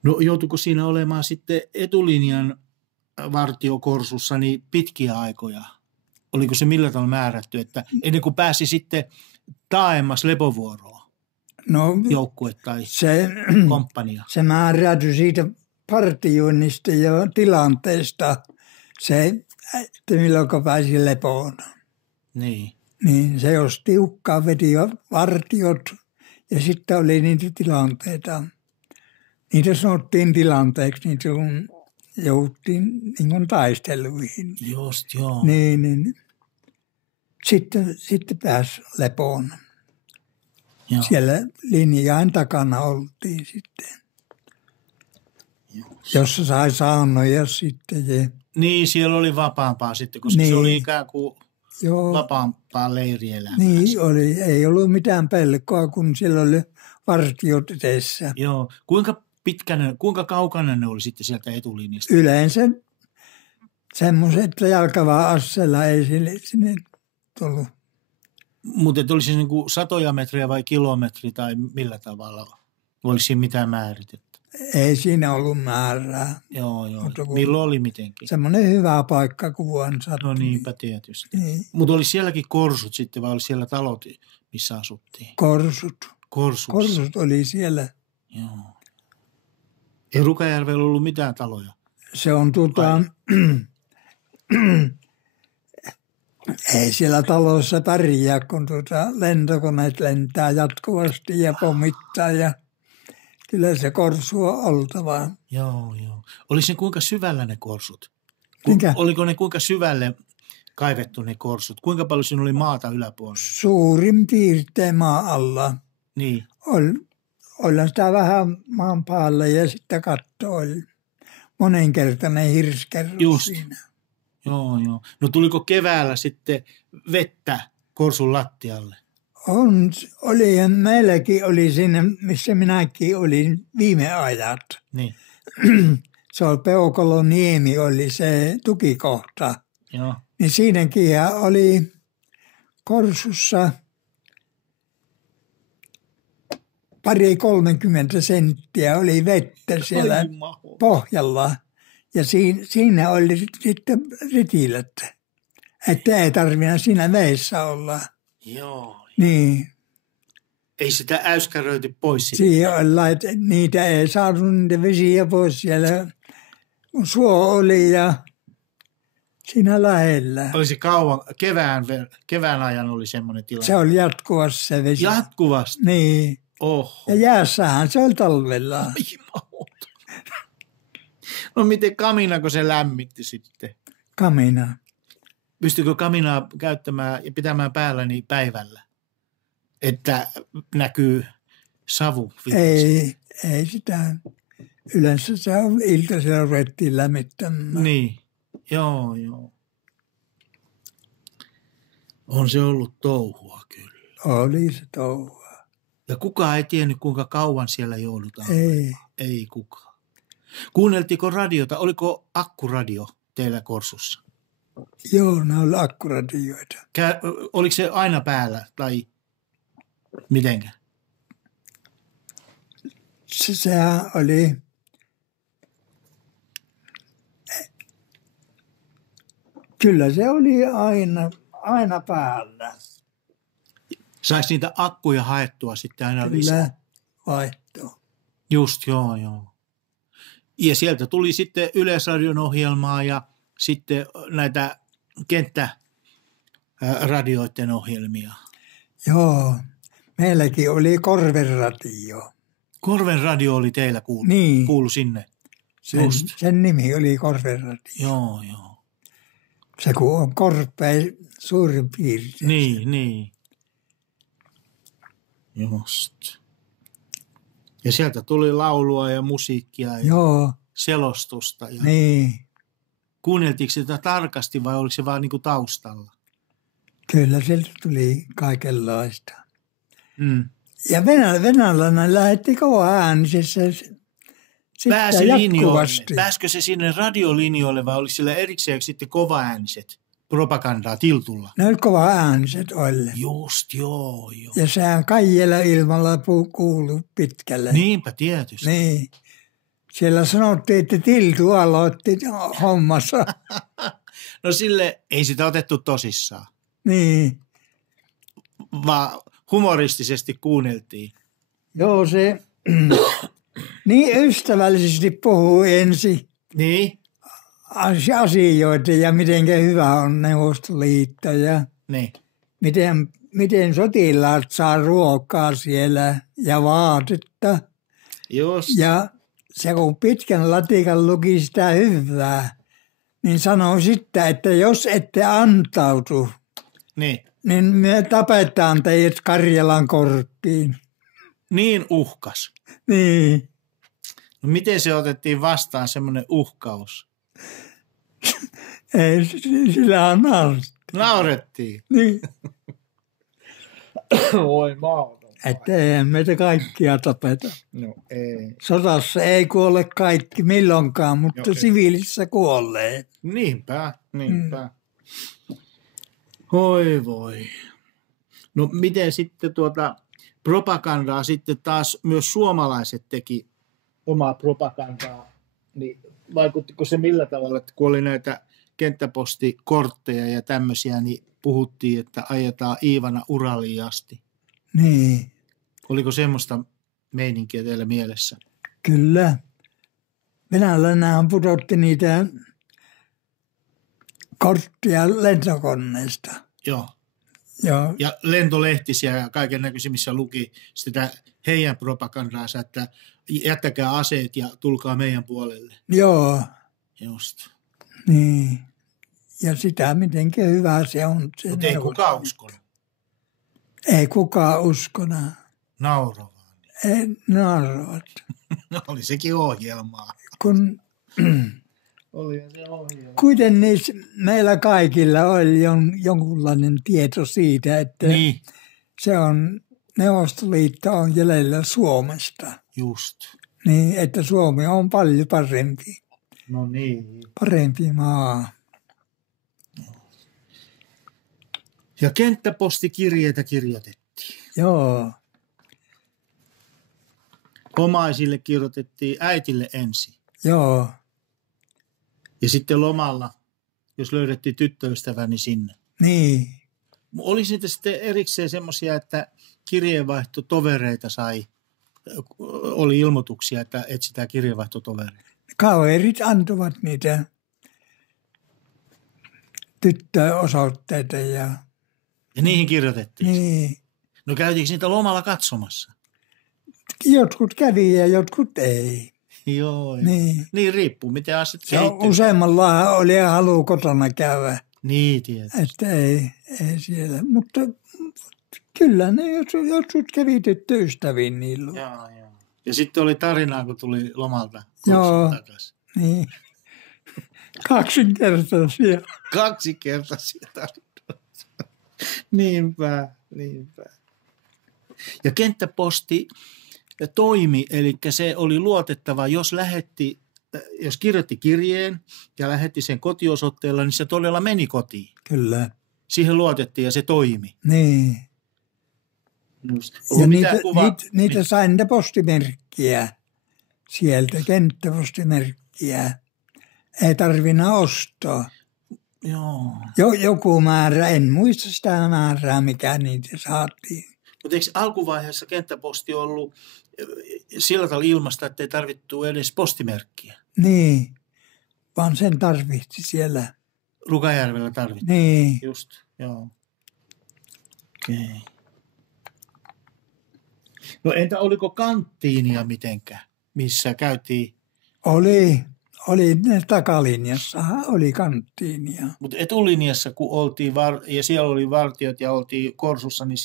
No joutuiko siinä olemaan sitten etulinjan vartio Korsussa niin pitkiä aikoja? Oliko se millä tavalla määrätty, että ennen kuin pääsi sitten taaemmas lepovuoroon No, joukkue tai komppania? se määräytyi siitä partioinnista ja tilanteesta, että milloin pääsi lepoon. Niin. Niin se jos tiukkaa veti vartiot ja sitten oli niitä tilanteita. Niitä sanottiin tilanteeksi, niitä kun jouttiin niin kuin taisteluihin. Just, joo. Niin. Sitten pääsi lepoon. Joo. Siellä linjain takana oltiin sitten. Jossa sai saunoja sitten. Ja, Niin, siellä oli vapaampaa sitten, koska se oli ikään kuin vapaampaa leirielämää. Niin oli. Ei ollut mitään pelkoa, kun siellä oli vartiot edessä. Joo. Kuinka kaukana ne oli sitten sieltä etulinjasta? Yleensä semmoiset, että jalkavaa assella ei sinne tullut. Mutta olisi se niin kuin satoja metriä vai kilometri tai millä tavalla? Olisi siinä mitään määritetty? Ei siinä ollut määrää. Joo. Milloin oli mitenkin? Semmoinen hyvä paikka, kun vuonna sattui. No niinpä tietysti. Niin. Mutta oli sielläkin korsut sitten vai oli siellä talot, missä asuttiin? Korsut. Korsussa. Korsut oli siellä. Joo. Ei Rukajärvellä ollut mitään taloja? Se on ei siellä talossa pärjää, kun lentokoneet lentää jatkuvasti ja pommittaa ja kyllä se korsu on oltava. Joo. Oli se kuinka syvällä ne korsut? Minkä? Oliko ne kuinka syvälle kaivettu ne korsut? Kuinka paljon siinä oli maata yläpuolella? Suurin piirtein maa alla. Niin. Oli sitä vähän maan päällä ja sitten katto oli monenkertainen hirskerros siinä. Joo. No tuliko keväällä sitten vettä korsun lattialle? Oli ja meilläkin oli siinä, missä minäkin olin viime ajat. Niin. Se oli Peukoloniemi oli se tukikohta. Joo. Niin siinäkin oli korsussa 30 senttiä oli vettä siellä pohjalla. Ja siinä oli sitten ritilät, että ei tarvinnut siinä veessä olla. Joo. Niin. Ei sitä äyskäröity pois sitten. Siihen oli, että niitä ei saatu niitä vesiä pois siellä, kun suo oli ja siinä lähellä. Oli se kauan, kevään ajan oli semmoinen tilanne. Se oli jatkuvasti se vesi. Jatkuvasti? Niin. Oho. Ja jäässähän se oli talvella. No miten kaminako se lämmitti sitten? Kamina. Pystyykö kaminaa käyttämään ja pitämään päälläni päivällä? Että näkyy savu? Ei sitä. Yleensä se on iltaisella ruvettiin lämmittämään. Niin, joo. On se ollut touhua kyllä. Oli se touhua. Ja kukaan ei tiennyt, kuinka kauan siellä joudutaan. Ei kukaan. Kuunneltiinko radiota? Oliko akkuradio teillä Korsussa? Joo, ne oli akkuradioita. Oliko se aina päällä tai mitenkä? Sehän oli... Kyllä se oli aina päällä. Saisi niitä akkuja haettua sitten aina lisää? Kyllä, vaihtoa. Just, joo. Ja sieltä tuli sitten Yleisradion ohjelmaa ja sitten näitä kenttäradioiden ohjelmia. Joo, meilläkin oli Korven radio. Korven radio oli teillä kuulu sinne? Sen nimi oli Korven radio. Joo. Se kun on korpea suurin piirtein. Niin. Just. Ja sieltä tuli laulua ja musiikkia ja selostusta. Ja niin. Kuunneltiinko sitä tarkasti vai oliko se vaan niin kuin taustalla? Kyllä sieltä tuli kaikenlaista. Mm. Ja venäläinen lähetti kova äänisessä Pääsi linjoille. Pääskö se sinne radiolinjoille vai oliko sillä erikseen sitten kovaääniset propagandaa tiltulla? Ne oli kova ääniset oli. Just, joo. Ja sehän Kaijella ilmalla kuului pitkälle. Niinpä tietysti. Niin. Siellä sanottiin, että Tiltu aloitti hommassa. No sille ei sitä otettu tosissaan. Niin. Vaan humoristisesti kuunneltiin. Joo, se niin ystävällisesti puhuu ensin. Niin. Asioita ja miten hyvä on Neuvostoliitto ja niin. miten sotilaat saa ruokaa siellä ja vaatetta. Just. Ja se kun pitkän latikan luki sitä hyvää, niin sanoi sitten, että jos ette antautu, niin me tapetaan teidät Karjalan korppiin. Niin uhkas. Niin. No miten se otettiin vastaan semmoinen uhkaus? Ei, sillä on naurettiin. Niin. Voi maata. Että eihän meitä kaikkia tapeta. No ei. Sodassa ei kuole kaikki milloinkaan, mutta siviilissä kuolee. Niinpä. Voi. No miten sitten propagandaa sitten taas myös suomalaiset teki omaa propagandaa, niin vaikuttiko se millä tavalla, että kun oli näitä kenttäpostikortteja ja tämmöisiä, niin puhuttiin, että ajetaan Iivana Uraliin asti. Niin. Oliko meininkiä teillä mielessä? Kyllä. Venäläinenhän pudotti niitä korttia lentokoneesta. Joo. Joo. Ja lentolehtisiä ja kaiken näköisiä, missä luki sitä heidän propagandaansa, että jättäkää aseet ja tulkaa meidän puolelle. Joo. Just. Niin. Ja sitä mitenkin hyvä se on. Mutta ei kukaan uskonut. Ei kukaan uskonut. Nauro vaan. Ei nauroivat. No oli sekin ohjelmaa. Kun oli se ohjelma. Kuitenkin meillä kaikilla oli jonkunlainen tieto siitä, että se on Neuvostoliitto on jäljellä Suomesta. Just. Niin, että Suomi on paljon parempi. No niin. Parempi maa. Ja kenttäpostikirjeitä kirjoitettiin. Joo. Omaisille kirjoitettiin äitille ensin. Joo. Ja sitten lomalla, jos löydettiin tyttöystävä, niin sinne. Niin. Olisi niitä sitten erikseen semmoisia, että kirjeenvaihtotovereita oli ilmoituksia, että etsitään kirjeenvaihtotovereita. Kaverit antoivat niitä tyttöosoitteita ja niihin kirjoitettiin. niin. No käytiinkö niitä lomalla katsomassa? Jotkut kävi ja jotkut ei. Joo. Niin riippuu, miten asiat ja kehittyy. useammalla oli halu kotona käydä. Niin, tietysti. Että ei siellä. Mutta kyllä ne jotkut kävi tyttöystäviin niillä. Joo. Ja sitten oli tarinaa, kun tuli lomalta takaisin. Niin. Kaksinkertaisia. Kaksinkertaisia tarinoita. Niinpä. Ja kenttäposti toimi, eli se oli luotettava, jos kirjoitti kirjeen ja lähetti sen kotiosoitteella, niin se todella meni kotiin. Kyllä. Siihen luotettiin ja se toimi. Niin. Ja niitä sai niitä postimerkkiä sieltä, kenttäpostimerkkiä. Ei tarvinnut ostaa. Joo. Joku määrä, en muista sitä määrää, mikä niitä saatiin. Mutta eikö alkuvaiheessa kenttäposti ollut sillä tavalla ilmasta, että ei tarvittu edes postimerkkiä? Niin, vaan sen tarvitsi siellä. Rukajärvellä tarvittiin. Niin. Just, joo. Okei. Okay. No entä oliko kanttiinia mitenkään, missä käytiin? Oli ne takalinjassa, oli kanttiinia. Mutta etulinjassa, kun oltiin, ja siellä oli vartijat ja oltiin Korsussa, niin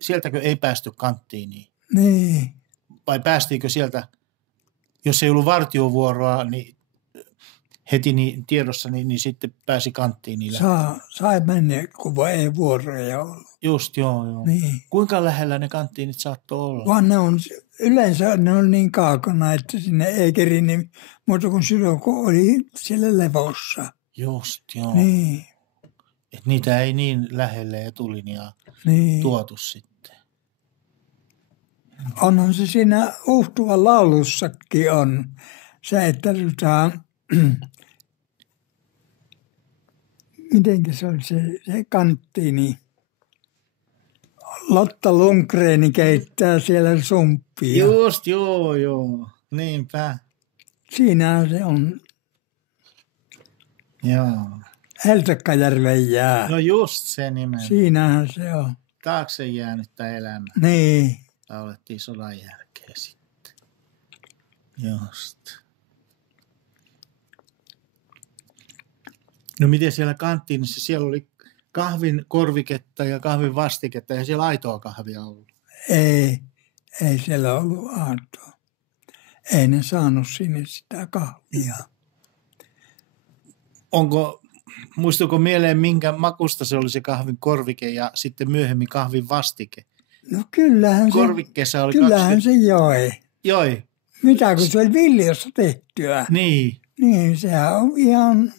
sieltäkö ei päästy kanttiiniin? Niin. Vai päästiinkö sieltä, jos ei ollut vartiovuoroa, niin heti tiedossa, niin sitten pääsi kanttiiniin? Sai mennä, kun ei vuoroja ollut. Just, joo. Niin. Kuinka lähellä ne kanttiinit saattoi olla? Vaan yleensä ne on niin kaukana, että sinne ei kerinnyt muuta kuin silloin, kun oli siellä levossa. Just, joo. Niin. Et niitä ei niin lähelle etulinjaa tuotu sitten. Onhan se siinä Uhtuvan laulussakin on se, että mitenkä se oli se kanttiini. Lotta Lundgren keittää siellä sumppia. Just, joo. Niinpä. Siinähän se on. Joo. Heltakkajärven jää. No just se nimenomaan. Siinähän se on. Taakse jäänyttä elämää. Niin. Laulettiin sodan jälkeen sitten. Just. No miten siellä kanttiinissa? Siellä oli kahvin korviketta ja kahvin vastiketta ja siellä aitoa kahvia ollut. Ei siellä ollut aitoa. Ei ne saanut sinne sitä kahvia. Muistuuko mieleen, minkä makusta se oli se kahvin korvike ja sitten myöhemmin kahvin vastike? No kyllähän se joi. Joi. Mitä kun se oli viljasta tehtyä. Niin. Niin, sehän on ihan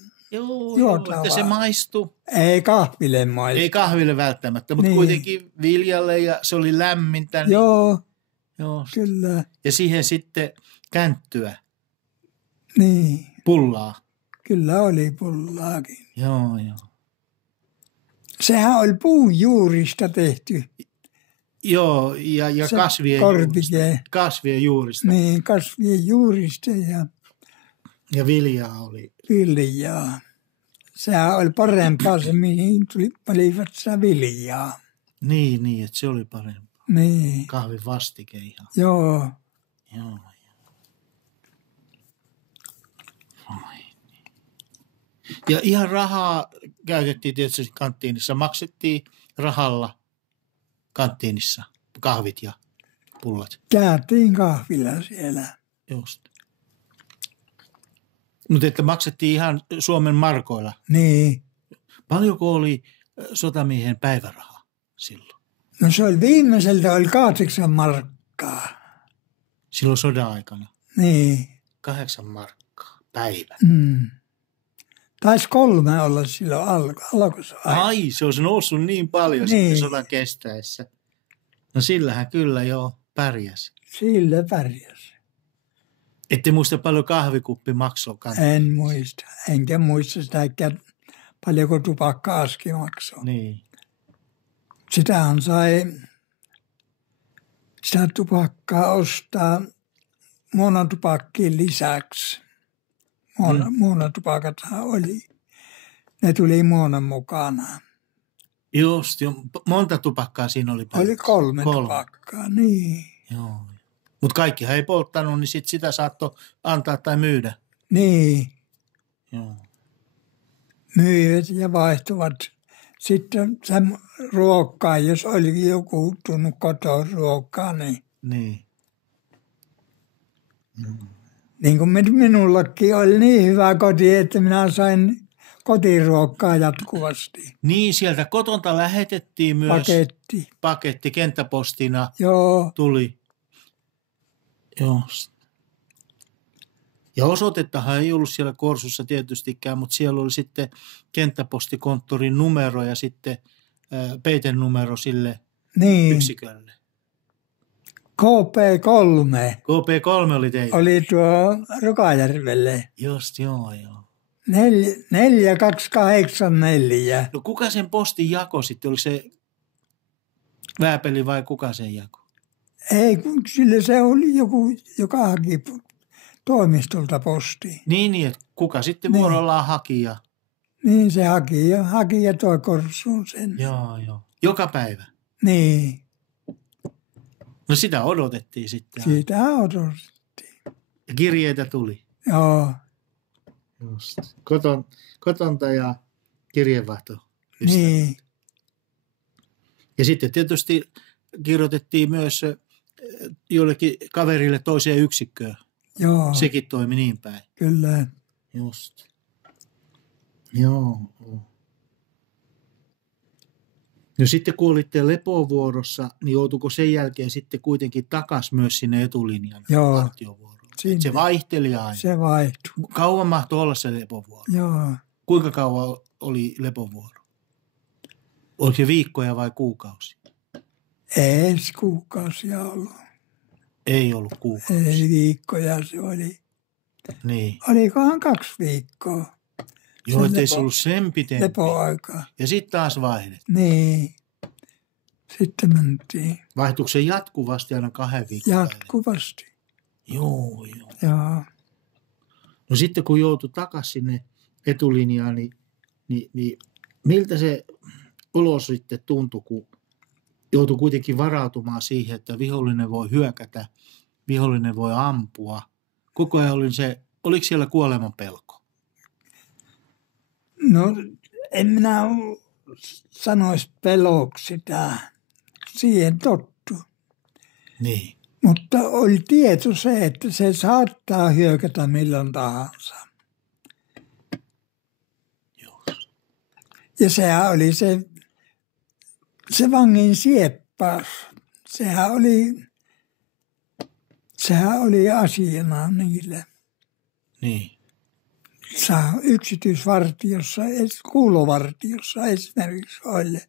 juotavaa. Että se maistui. Ei kahville maistu. Ei kahville välttämättä, mutta kuitenkin viljalle ja se oli lämmintä. Niin... Joo, kyllä. Ja siihen sitten känttyä. Niin. Pullaa. Kyllä oli pullaakin. Joo. Sehän oli puun juurista tehty. Joo, ja kasvien juurista. Niin, kasvien juurista ja viljaa oli. Viljaa. Sehän oli parempaa se, mihin olivat sitä viljaa. Niin, että se oli parempaa. Niin. Kahvin vastike ihan. Joo. Ja ihan rahaa käytettiin tietysti kanttiinissa. Maksettiin rahalla kanttiinissa kahvit ja pullat. Käytiin kahvilla siellä. Just. Mutta että maksettiin ihan Suomen markoilla. Niin. Paljonko oli sotamiehen päiväraha silloin? No se oli viimeiseltä oli 8 markkaa. Silloin sodan aikana? Niin. 8 markkaa päivä. Taisi 3 olla silloin alkusodan. Ai, se olisi noussut niin paljon sitten sodan kestäessä. No sillähän kyllä jo pärjäsi. Sillä pärjäsi. Ette muista paljon kahvikuppi maksoi kanssa? En muista. Enkä muista sitä, paljonko tupakka-aski maksoi. Niin. Sitähän sai sitä tupakkaa ostaa muonatupakkiin lisäksi. Muonatupakathan oli. Ne tuli muonan mukana. Just, jo. Monta tupakkaa siinä oli? Oli kolme tupakkaa, niin. Joo. Mutta kaikkihan ei polttanut, niin sitä saattoi antaa tai myydä. Niin. Joo. Myivät ja vaihtuvat. Sitten ruokaa, jos oli joku tullut kotoa ruokaa, niin. Niin. Niin kuin minullakin oli niin hyvä koti, että minä sain kotiruokkaa jatkuvasti. Niin, sieltä kotonta lähetettiin myös paketti kenttäpostina. Joo. Tuli. Joo. Ja osoitettahan ei ollut siellä Korsussa tietystikään, mutta siellä oli sitten kenttäpostikonttorin numero ja sitten peitenumero sille yksikölle. KP3. KP3 oli teitä. Oli tuo Rukajärvelle. Just, joo. 4284. No kuka sen postin jako sitten? Oliko se Vääpeli vai kuka sen jako? Ei, kun sillä se oli joku, joka haki toimistolta postiin. Niin, että kuka sitten vuorollaan haki ja... Niin se haki ja toi Korsuun sen. Joo. Joka päivä? Niin. No sitä odotettiin sitten. Sitä odotettiin. Ja kirjeitä tuli? Joo. Just. Kotonta ja kirjeenvaihto. Niin. Ja sitten tietysti kirjoitettiin myös jollekin kaverille toiseen yksikköön. Joo. Sekin toimi niin päin. Kyllä. Just. Joo. No sitten kun olitte lepovuorossa, niin joutuiko sen jälkeen sitten kuitenkin takaisin myös sinne etulinjan partiovuoroon? Se vaihteli aina. Se vaihtui. Kauan mahtoi olla se lepovuoro? Joo. Kuinka kauan oli lepovuoro? Oliko se viikkoja vai kuukausia? Ei kuukausia ollut. Ei ollut kuukausia. Ei viikkoja se oli. Niin. Olikohan 2 viikkoa. Joo, ettei se ollut sen pitempi. Lepoaikaa. Ja sitten taas vaihdettiin. Niin. Sitten mentiin. Vaihtuiko se jatkuvasti aina 2 viikkoa? Jatkuvasti. Joo. Joo. No sitten kun joutui takaisin sinne etulinjaan, niin miltä se ulos sitten tuntui, kun joutui kuitenkin varautumaan siihen, että vihollinen voi hyökätä, vihollinen voi ampua. Koko ajan oliko siellä kuoleman pelko? No en minä sanoisi peloksi sitä. Siihen tottu. Niin. Mutta oli tieto se, että se saattaa hyökätä milloin tahansa. Joo. Ja sehän oli se vangin sieppaus. Sehän oli asiana niille. Niin. Yksityisvartiossa, kuulovartiossa esimerkiksi oli.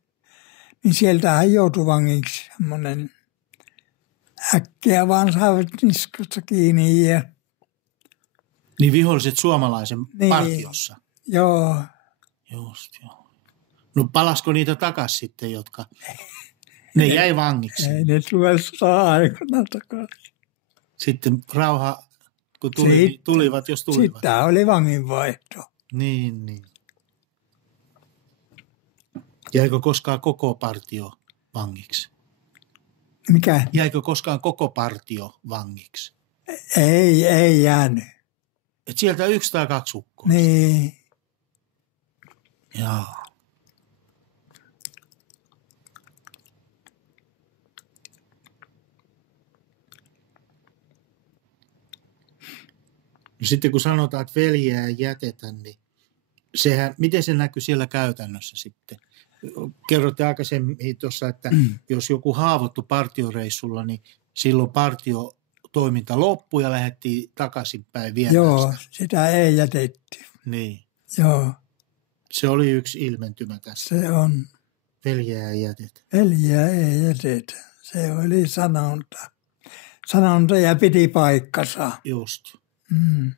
Niin sieltähän joutui vangiksi semmoinen äkkiä vaan saavat niskasta kiinni. Niin viholliset suomalaisen partiossa? Joo. Just, joo. No palasko niitä takaisin sitten, jotka... Ne jäi vangiksi? Ei ne tule sota-aikana takaisin. Sitten rauha, kun tulivat, jos tulivat. Sitten tämä oli vanginvaihto. Niin. Jäikö koskaan koko partio vangiksi? Mikä? Jäikö koskaan koko partio vangiksi? Ei jäänyt. Et sieltä 1 tai 2 ukkoa? Niin. Joo. No sitten kun sanotaan, että veljeä ei jätetä, niin miten se näkyy siellä käytännössä sitten? Kerrotte aikaisemmin tuossa, että jos joku haavoittui partioreissulla, niin silloin partiotoiminta loppui ja lähdettiin takaisinpäin viemään. Joo, sitä ei jätetty. Niin. Joo. Se oli yksi ilmentymä tässä. Se on. Veljeä ei jätetä. Veljeä ei jätetä. Se oli sanonta. Sanonta ja piti paikkansa. Just. Mm.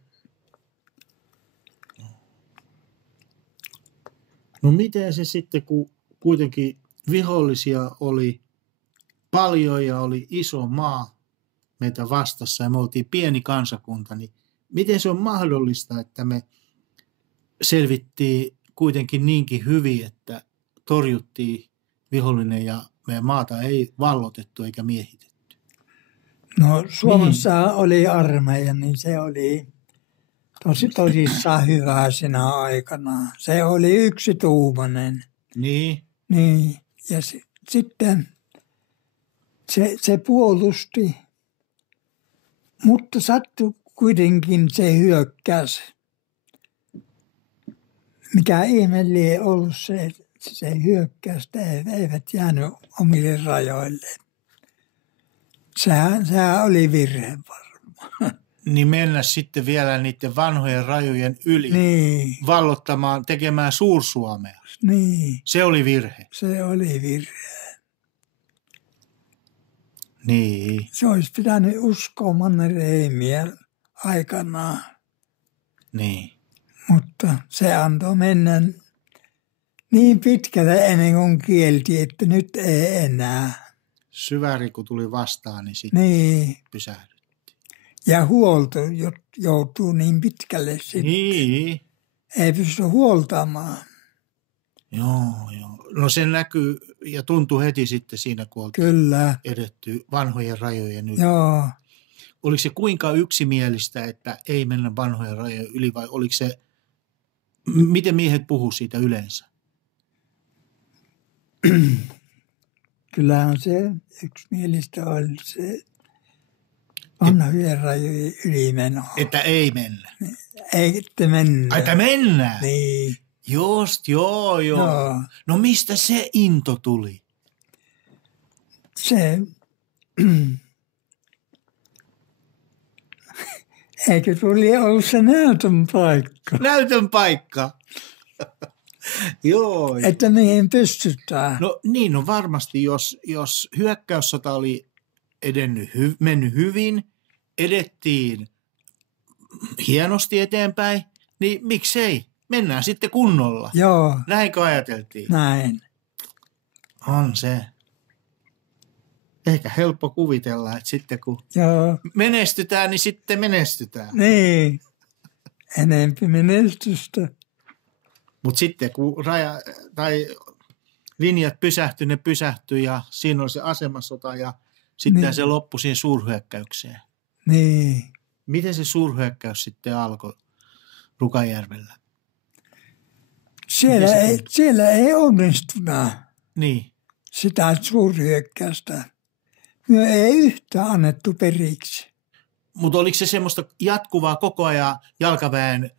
No miten se sitten, kun kuitenkin vihollisia oli paljon ja oli iso maa meitä vastassa ja me oltiin pieni kansakunta, niin miten se on mahdollista, että me selvittiin kuitenkin niinkin hyvin, että torjuttiin vihollinen ja meidän maata ei vallotettu eikä miehitetty? No Suomessa oli armeija, niin se oli tosissaan hyvä sinä aikana. Se oli yksituumainen. Niin. Niin. Ja sitten se puolusti, mutta sattui kuitenkin se hyökkäsi. Mikä ihme lie ollut se hyökkäys, eivät jäänyt omille rajoille. Sehän oli virhe varmaan. Niin mennä sitten vielä niiden vanhojen rajojen yli, Niin, vallottamaan, tekemään Suur-Suomea. niin, Se oli virhe. se oli virhe. Niin. Se olisi pitänyt uskoa Mannerheimia aikanaan, Niin. mutta se antoi mennä niin pitkälle ennen kuin kielti, että nyt ei enää. Syväri kun tuli vastaan, niin sitten Niin, pysähdyi. ja huolto joutuu niin pitkälle sitten. Niin. Ei pysty huoltamaan. Joo. No se näkyy ja tuntuu heti sitten siinä, kun oltiin Kyllä, edetty vanhojen rajojen yli. joo. Oliko se kuinka yksimielistä, että ei mennä vanhojen rajojen yli vai oliko se, miten miehet puhuu siitä yleensä? Kyllähän se yksimielistä oli se vanhojen rajojen ylimeno. Että ei mennä. Ei että mennä. Ai, että mennään? Niin, Just, joo. joo. No mistä se into tuli? Se, eikö tuli ollut se näytön paikka, Näytön paikka. Joo. että mihin pystytään. No niin, no varmasti, jos hyökkäyssota oli mennyt hyvin, edettiin hienosti eteenpäin, niin miksei? Mennään sitten kunnolla. Joo, Näinkö ajateltiin? näin. On se. Ehkä helppo kuvitella, että sitten kun Joo, menestytään, niin sitten menestytään. niin. Enempi menestystä. Mutta sitten kun linjat ne pysähtyi ja siinä oli se asemasota ja sitten Niin. se loppui siihen suurhyökkäykseen. Niin. Miten se suurhyökkäys sitten alkoi Rukajärvellä? Siellä ei onnistunut Niin. sitä suurhyökkäystä. Me ei yhtään annettu periksi. Mutta oliko se semmoista jatkuvaa koko ajan jalkaväen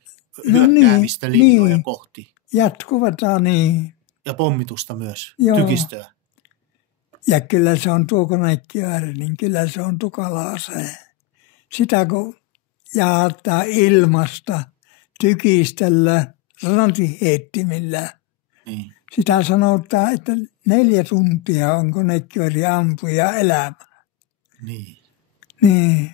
No hyökkäämistä niin, linjoja niin. kohti? Jatkuvataan niin. Ja pommitusta myös, Joo. tykistöä. Ja kyllä se on tuo konekivääri, niin kyllä se on tukala ase. Sitä kun jaattaa ilmasta tykistellä rantiheittimillä. Niin. Sitä sanotaan, että 4 tuntia on konekivääri ampuja elämä. Niin. Niin.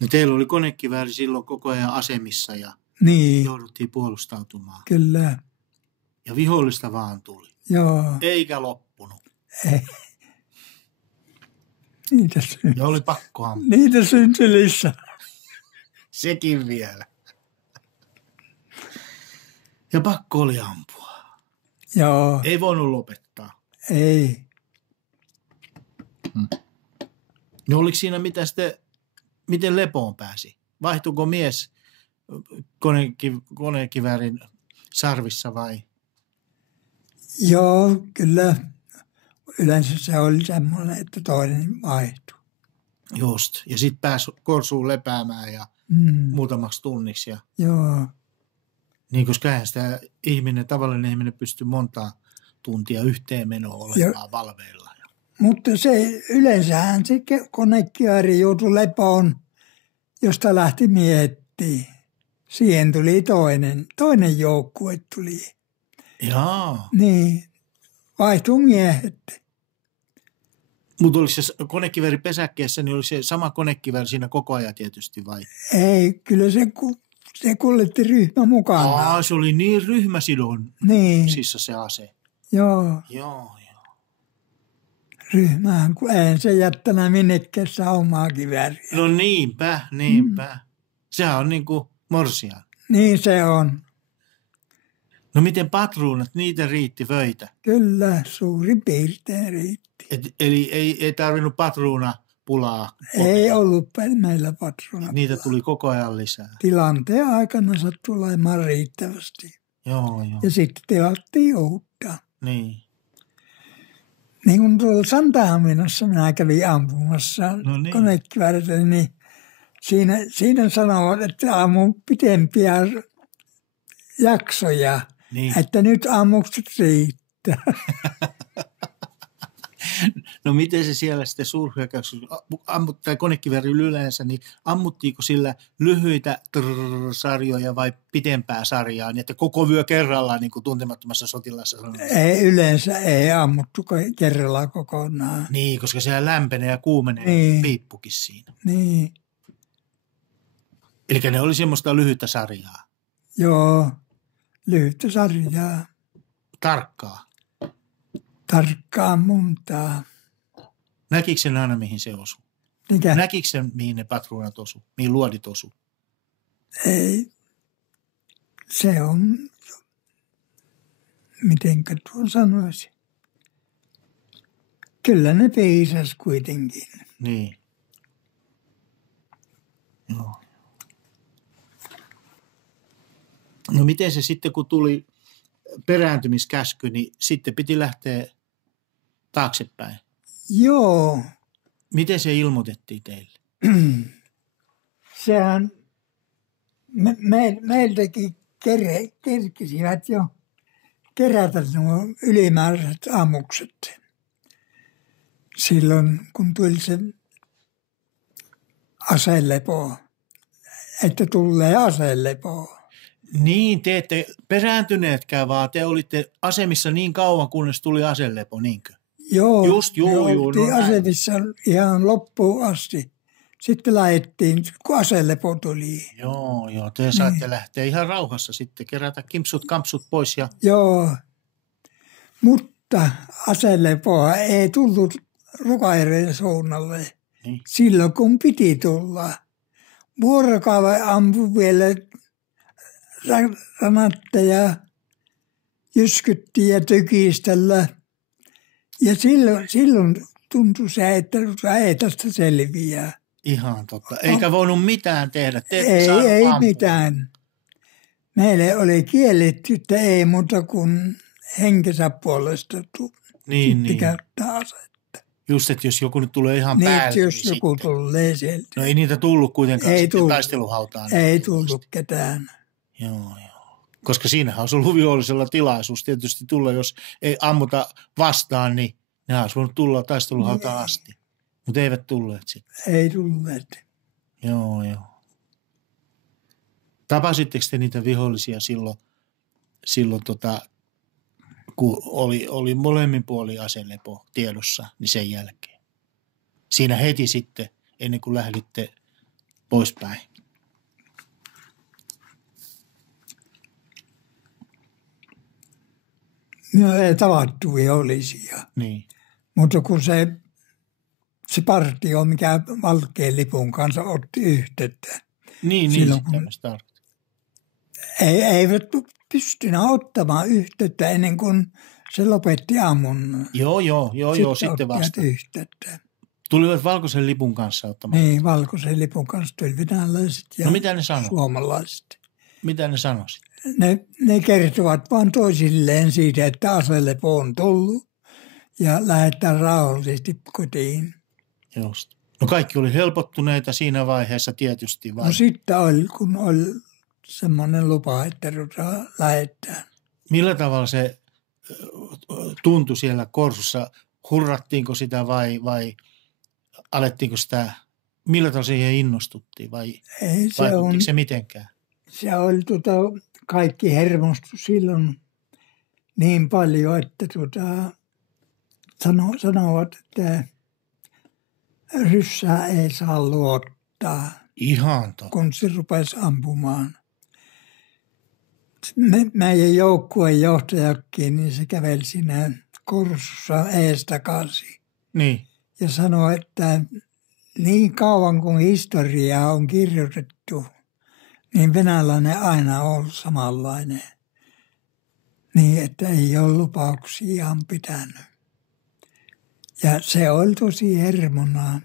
No teillä oli konekivääri silloin koko ajan asemissa ja Niin, jouduttiin puolustautumaan. kyllä. Ja vihollista vaan tuli. Joo. Eikä loppunut. Ei. Niitä, Ja oli pakko ampua. niitä syntyi lisää. Sekin vielä. Ja pakko oli ampua. Joo, Ei voinut lopettaa. ei. No oliko siinä mitä sitten, miten lepoon pääsi? Vaihtuiko mies konekiväärin sarvissa vai? Joo, kyllä. Yleensä se oli semmoinen, että toinen vaihtui. Just. Ja sitten pääsi korsuun lepäämään ja muutamaksi tunniksi. Ja, Joo, niin koska eihän sitä tavallinen ihminen pystyy montaa tuntia yhteen menoa olemaan valveilla. mutta se yleensähän se konekivääri joutui lepoon, josta lähti miettimään. Siihen tuli toinen joukkue tuli. Jaa. Niin, vaihtui miehet. Mutta oliko se konekivääri pesäkkeessä, niin oli se sama konekivääri siinä koko ajan tietysti vai? Ei, kyllä se se kuljetti ryhmä mukana. Se oli niin ryhmäsidon Niin, se ase. joo. Joo. Ryhmään, kun ei se jättänyt minnekään omaa kivääriä. No niinpä. Sehän on niin kuin morsian. Niin se on. No miten patruunat, niitä riitti vöitä? Kyllä, suurin piirtein riitti. Eli ei tarvinnut patruunapulaa? Ei ollut meillä patruunapulaa. Niitä tuli koko ajan lisää? Tilanteen aikana sattui olemaan riittävästi. Joo. Ja sitten tilattiin uutta. Niin. Niin kun tuolla Santahaminassa minä kävin ampumassa konekivääreitä, niin siinä sanovat, että ammun pitempiä jaksoja, että nyt ammukset riittää. No miten se siellä sitten suurhyökkäyksessä, tai konekivääri yleensä, niin ammuttiinko sillä lyhyitä sarjoja vai pitempää sarjaa, niin että koko vyö kerrallaan niin kuin Tuntemattomassa sotilassa sanotaan? Ei yleensä, ei ammuttu kerrallaan kokonaan. Niin, koska siellä lämpenee ja kuumenee piippukin siinä. Niin. Eli ne oli semmoista lyhyttä sarjaa? Joo, lyhyttä sarjaa. Tarkkaan montaa. Näkikö sen aina, mihin se osui? Mikä? Näkikö sen, mihin ne patruunat osui? Mihin luodit osui? Ei. Se on, mitenkä tuon sanoisi. Kyllä ne piisasi kuitenkin. Niin. Joo. No miten se sitten, kun tuli perääntymiskäsky, niin sitten piti lähteä taaksepäin? Joo. Miten se ilmoitettiin teille? Sehän meiltäkin kerkisivät jo kerätä nuo ylimääräiset ammukset. Silloin, kun tuli se aselepo, että tulee aselepo. Niin, te ette perääntyneetkään, vaan te olitte asemissa niin kauan, kunnes tuli aselepo, niinkö? Joo, oltiin asemissa ihan loppuun asti. Sitten lähdettiin, kun aselepo tuli. Joo, te saitte lähteä ihan rauhassa sitten, kerätä kampsut pois. Joo, mutta aselepoa ei tullut Rukaireen suunnalle silloin, kun piti tulla. Vuorokauden ampui vielä ranatteja, jyskyttiin ja tykistellä. Ja silloin tuntui se, että ei tästä selviä. Ihan totta. Eikä voinut mitään tehdä. Ei mitään. Meille oli kielletty, että ei muuta kuin henkensä puolesta niin. käyttää asetta. Just, että jos joku nyt tulee ihan päälle. Jos niin joku sitten tulee sieltä. No ei niitä tullut kuitenkaan ei sitten taisteluhautaan. Ei tullut ketään. Joo. Koska siinähän olisi ollut vihollisella tilaisuus tietysti tulla, jos ei ammuta vastaan, niin ne olisi voinut tulla taisteluhautaan asti. Mutta eivät tulleet sitten. Ei tulleet. Joo. Tapasitteko te niitä vihollisia silloin kun oli molemmin puolin aselepo tiedossa, niin sen jälkeen? Siinä heti sitten, ennen kuin lähditte poispäin. No ei tavattu vihollisia. Niin. Mutta kun se partio, mikä valkean lipun kanssa otti yhteyttä. Niin, eivät pystynyt ottamaan yhteyttä ennen kuin se lopetti ammunnan. Joo, sitten vasta. Yhteyttä. Tulivat valkoisen lipun kanssa ottamaan? Niin, valkoisen lipun kanssa tuli venäläiset ja mitä ne suomalaiset. Mitä ne sanoisi? Ne kertovat vaan toisilleen siitä, että aselepo on tullut ja lähdetään rauhallisesti kotiin. Just. No kaikki oli helpottuneita siinä vaiheessa tietysti. Vai? No sitten kun oli semmoinen lupa, että lähdetään. Millä tavalla se tuntui siellä Korsussa? Hurrattiinko sitä vai alettiinko sitä, millä tavalla siihen innostuttiin vai vaikuttiko se mitenkään? Se oli kaikki hermostu silloin niin paljon, että sanovat, että ryssää ei saa luottaa. Ihan totta. Kun se rupesi ampumaan. meidän joukkueen johtajakin, niin se käveli siinä kursussa eestakaisin. Niin. Ja sanoi, että niin kauan kuin historiaa on kirjoitettu, niin venäläinen aina on ollut samanlainen. Niin, että ei ole lupauksiaan pitänyt. Ja se oli tosi hermona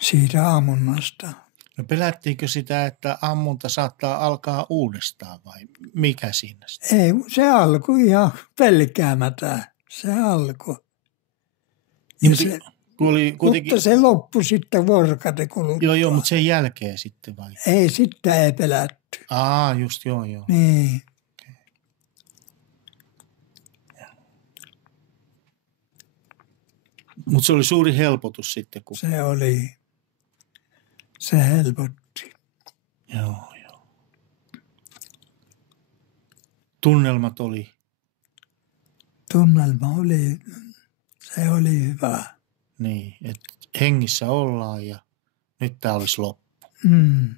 siitä ammunnasta. No pelättiinkö sitä, että ammunta saattaa alkaa uudestaan vai mikä siinä sitten? Ei, se alkoi ihan pelkäämättä. Se alkoi. Niin, se, kuitenkin... Mutta se loppui sitten vuorokauden kuluttua. Joo, mutta sen jälkeen sitten vai? Ei, sitten ei pelätty. Just joo. Niin. Mutta se oli suuri helpotus sitten, kun... Se oli. Se helpotti. Joo. Tunnelmat oli? Tunnelma oli, se oli hyvä. Niin, että hengissä ollaan ja nyt tämä olisi loppu. Mm.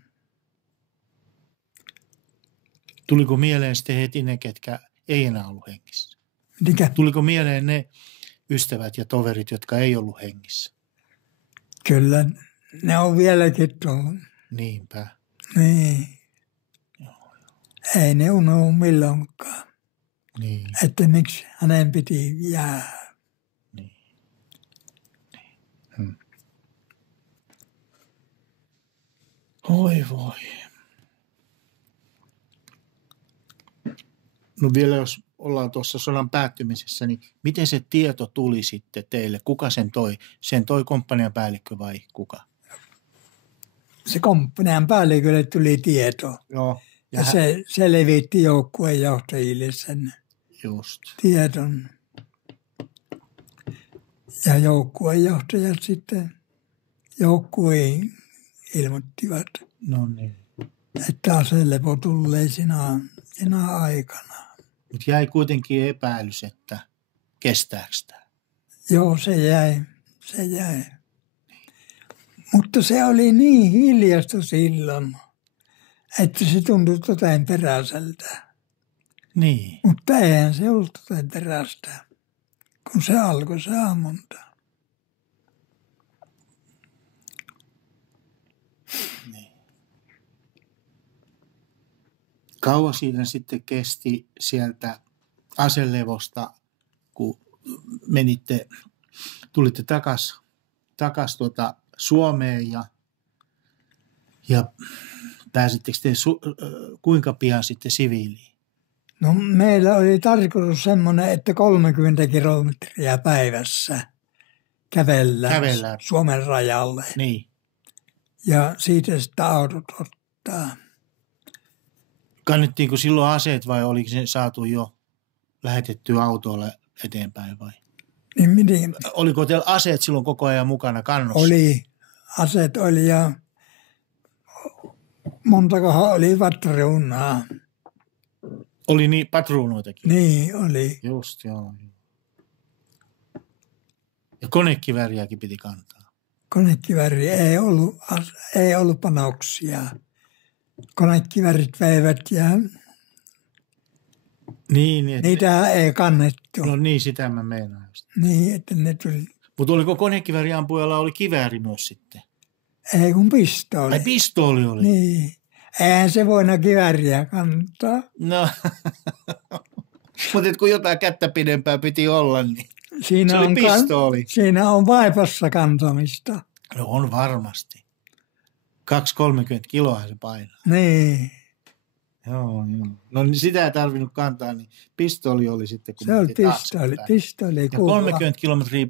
Tuliko mieleen sitten heti ne, ketkä ei enää ollut hengissä? Mikä? Tuliko mieleen ne ystävät ja toverit, jotka ei ollut hengissä? Kyllä, ne on vieläkin tuolla. Niinpä. Niin. Joo. Ei ne unohdu milloinkaan. Niin. Että miksi hänen piti jäädä. Niin. Oi voi. No vielä jos ollaan tuossa sodan päättymisessä, niin miten se tieto tuli sitten teille? Kuka sen toi? Sen toi komppanian päällikkö vai kuka? Se komppanian päällikölle tuli tieto. Joo. Ja se levitti joukkueen johtajille sen Just. tiedon. Ja joukkueen johtajat sitten joukkueen ilmoittivat, No niin. että aselepo tulee sinä aikana. Mutta jäi kuitenkin epäilys, että kestääkö tämä? Joo, se jäi. Mutta se oli niin hiljasta silloin, että se tuntui toteen peräiseltä. Niin. Mutta eihän se ollut toteen peräistä, kun se alkoi se ammunta. Niin. Kauan siinä sitten kesti sieltä aselevosta, kun tulitte takas Suomeen ja pääsittekö te kuinka pian sitten siviiliin? No meillä oli tarkoitus semmoinen, että 30 kilometriä päivässä kävellään Suomen rajalle. Niin. Ja siitä sitten autot ottaa. Kannettiinko silloin aseet vai oliko se saatu jo lähetettyä autolle eteenpäin vai? Niin miten? Oliko teillä aseet silloin koko ajan mukana kannossa? Oli. Aseet oli ja montakohan oli patruunaa. Oli niin patruunoitakin? Niin oli. Just, joo. Ja konekivääriäkin piti kantaa? Konekivääri ei ollut panoksia. Konekiväärit veivät ja niin, että... niitä ei kannettu. No niin, sitä mä meinaan just. Niin, että ne tuli. Mutta oliko konekivääriampujalla oli kivääri myös sitten? Ei kun pistooli. Ai pistooli oli? Niin. Eihän se voinut kivääriä kantaa. No, mutta kun jotain kättä pidempää piti olla, niin Siinä se oli on pistooli. Siinä on vaipassa kantamista. No on varmasti. 2-30 kiloa se painaa. Niin. Joo. No niin sitä ei tarvinnut kantaa, niin pistooli oli sitten. Kun Se oli pistooli. Ja 30 kilometriä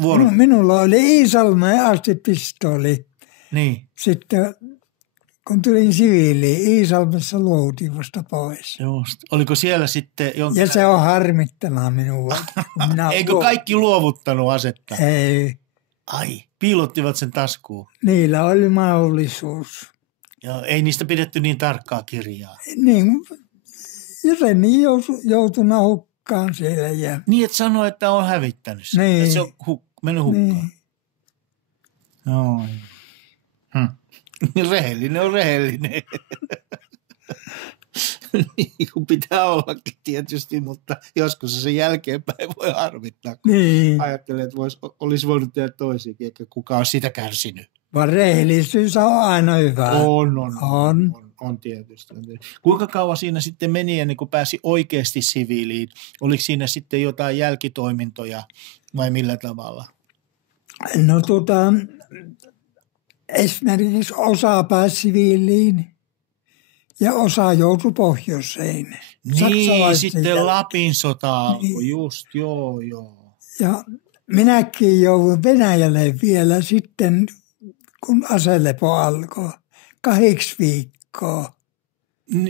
vuoro. Minulla oli Iisalmeen asti pistooli. Niin. Sitten kun tulin siviiliin, Iisalmessa luovutin vasta pois. Just. Oliko siellä sitten Ja se on harmittavaa minua. Eikö kaikki luovuttanut asetta? Ei. Ai, piilottivat sen taskuun. Niillä oli mahdollisuus. Joo, ei niistä pidetty niin tarkkaa kirjaa. Niin, jotenkin joutui hukkaan siellä. Ja... Niin, että sanoi, että on hävittänyt sen. Niin. Että se on mennyt hukkaan. Niin. Joo. Rehellinen on rehellinen. Niin kuin pitää ollakin tietysti, mutta joskus se jälkeenpäin voi harmittaa, kun Niin, ajattelee, että olisi voinut tehdä toisiakin, eikä kukaan ole sitä kärsinyt. vaan rehellisyys on aina hyvä. On tietysti. Kuinka kauan siinä sitten meni ennen kuin pääsi oikeasti siviiliin? Oliko siinä sitten jotain jälkitoimintoja vai millä tavalla? No esimerkiksi osa pääsi siviiliin ja osa joutui pohjoiseen. Niin, sitten Lapin sota alkoi, Niin. just, joo. Ja minäkin jouduin Venäjälle vielä sitten, kun aselepo alkoi, 8 viikkoa.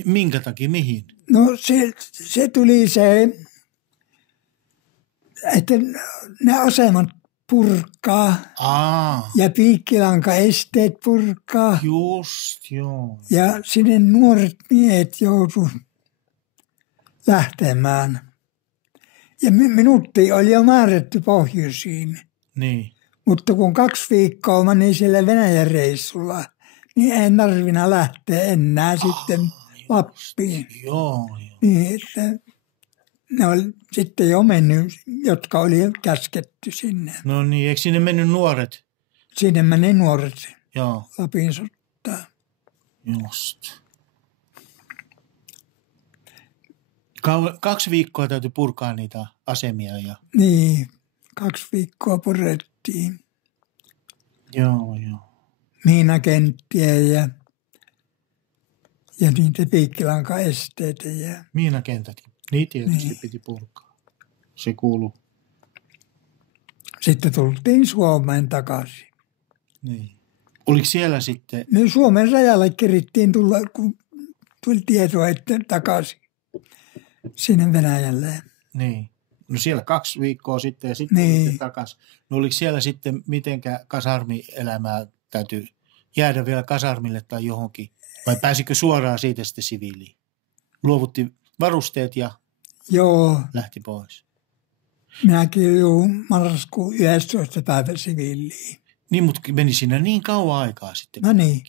Minkä takia, mihin? No se tuli se, että ne asemat purkaa ja piikkilankaesteet purkaa. Just, joo. Ja sinne nuoret miehet joutu lähtemään. Ja minuutti oli jo määrätty pohjoisiin. Niin. Mutta kun 2 viikkoa meni siellä Venäjän reissulla, niin en tarvinnut lähteä enää sitten Lappiin. Joo. Niin, että ne oli sitten jo mennyt, jotka oli käsketty sinne. No niin, eikö sinne mennyt nuoret? Sinne meni nuoret Joo. Lapin sotaan. Just. 2 viikkoa täytyy purkaa niitä asemia. Niin, 2 viikkoa purettiin. Joo. Miinakenttiä ja niitä piikkilankaesteitä. Miinakentät. Niin tietysti piti purkaa. Se kuuluu. Sitten tultiin Suomeen takaisin. Niin. Oliko siellä sitten? No Suomen rajalle kerittiin tulla, kun tuli tietoa, että takaisin sinne Venäjälle. Niin. No siellä 2 viikkoa sitten ja sitten Niin. takaisin. No oliko siellä sitten mitenkä kasarmielämää täytyy jäädä vielä kasarmille tai johonkin? Vai pääsikö suoraan siitä sitten siviiliin? Luovutti varusteet ja Joo, lähti pois. minäkin joudun marraskuun 11. päivä siviiliin. Niin, mutta meni siinä niin kauan aikaa sitten. No niin,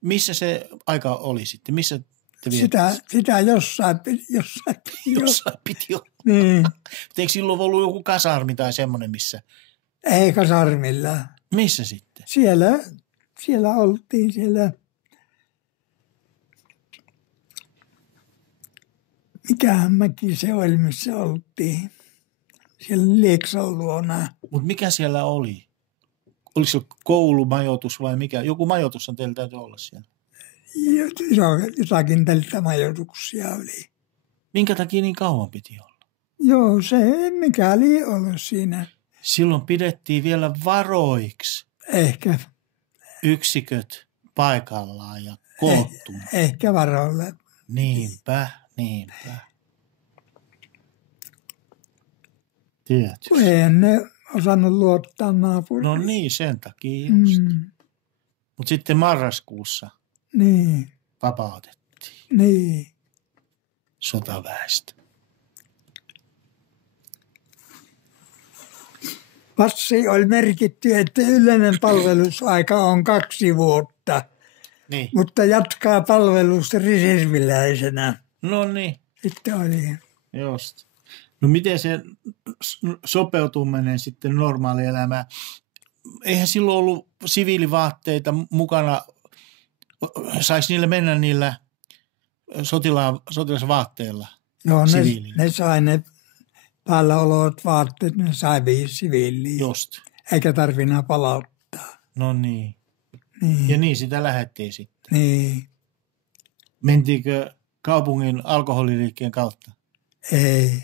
Missä se aika oli sitten? Missä te vietitte? sitä jossain piti Jossain piti olla. Niin, Mutta eikö silloin ollut joku kasarmi tai semmoinen, missä? ei kasarmilla. Missä sitten? Siellä oltiin siellä. Mikähän mäki se oli, missä oltiin. Siellä Lieksan luona. Mutta mikä siellä oli? Oliko se koulumajoitus vai mikä? Joku majoitushan teillä täytyy olla siellä. Jotakin tältä majoituksia oli. Minkä takia niin kauan piti olla? Joo, se ei mikäli ollut siinä. Silloin pidettiin vielä varoiksi Ehkä yksiköt paikallaan ja koottuna. ehkä varoilla. Niinpä. Tietysti. Kun eihän ne osannut luottaa naapuriin. No niin, sen takia just. Mm, Mutta sitten marraskuussa niin, vapautettiin niin. sotaväestä. Passi oli merkitty, että yleinen palvelusaika on 2 vuotta, Niin. mutta jatkaa palvelusta reserviläisenä. No niin, Sitten oli. just. No miten se sopeutuminen sitten normaalielämään? Eihän silloin ollut siviilivaatteita mukana. Saisi niillä mennä niillä sotilasvaatteilla Joo, siviiliin? ne sai ne päällä olot vaatteet, ne sai siviiliin. Just. Eikä tarvinnut palauttaa. No niin. Niin, Ja niin sitä lähdettiin sitten. niin. Mentiinkö kaupungin alkoholiliikkeen kautta?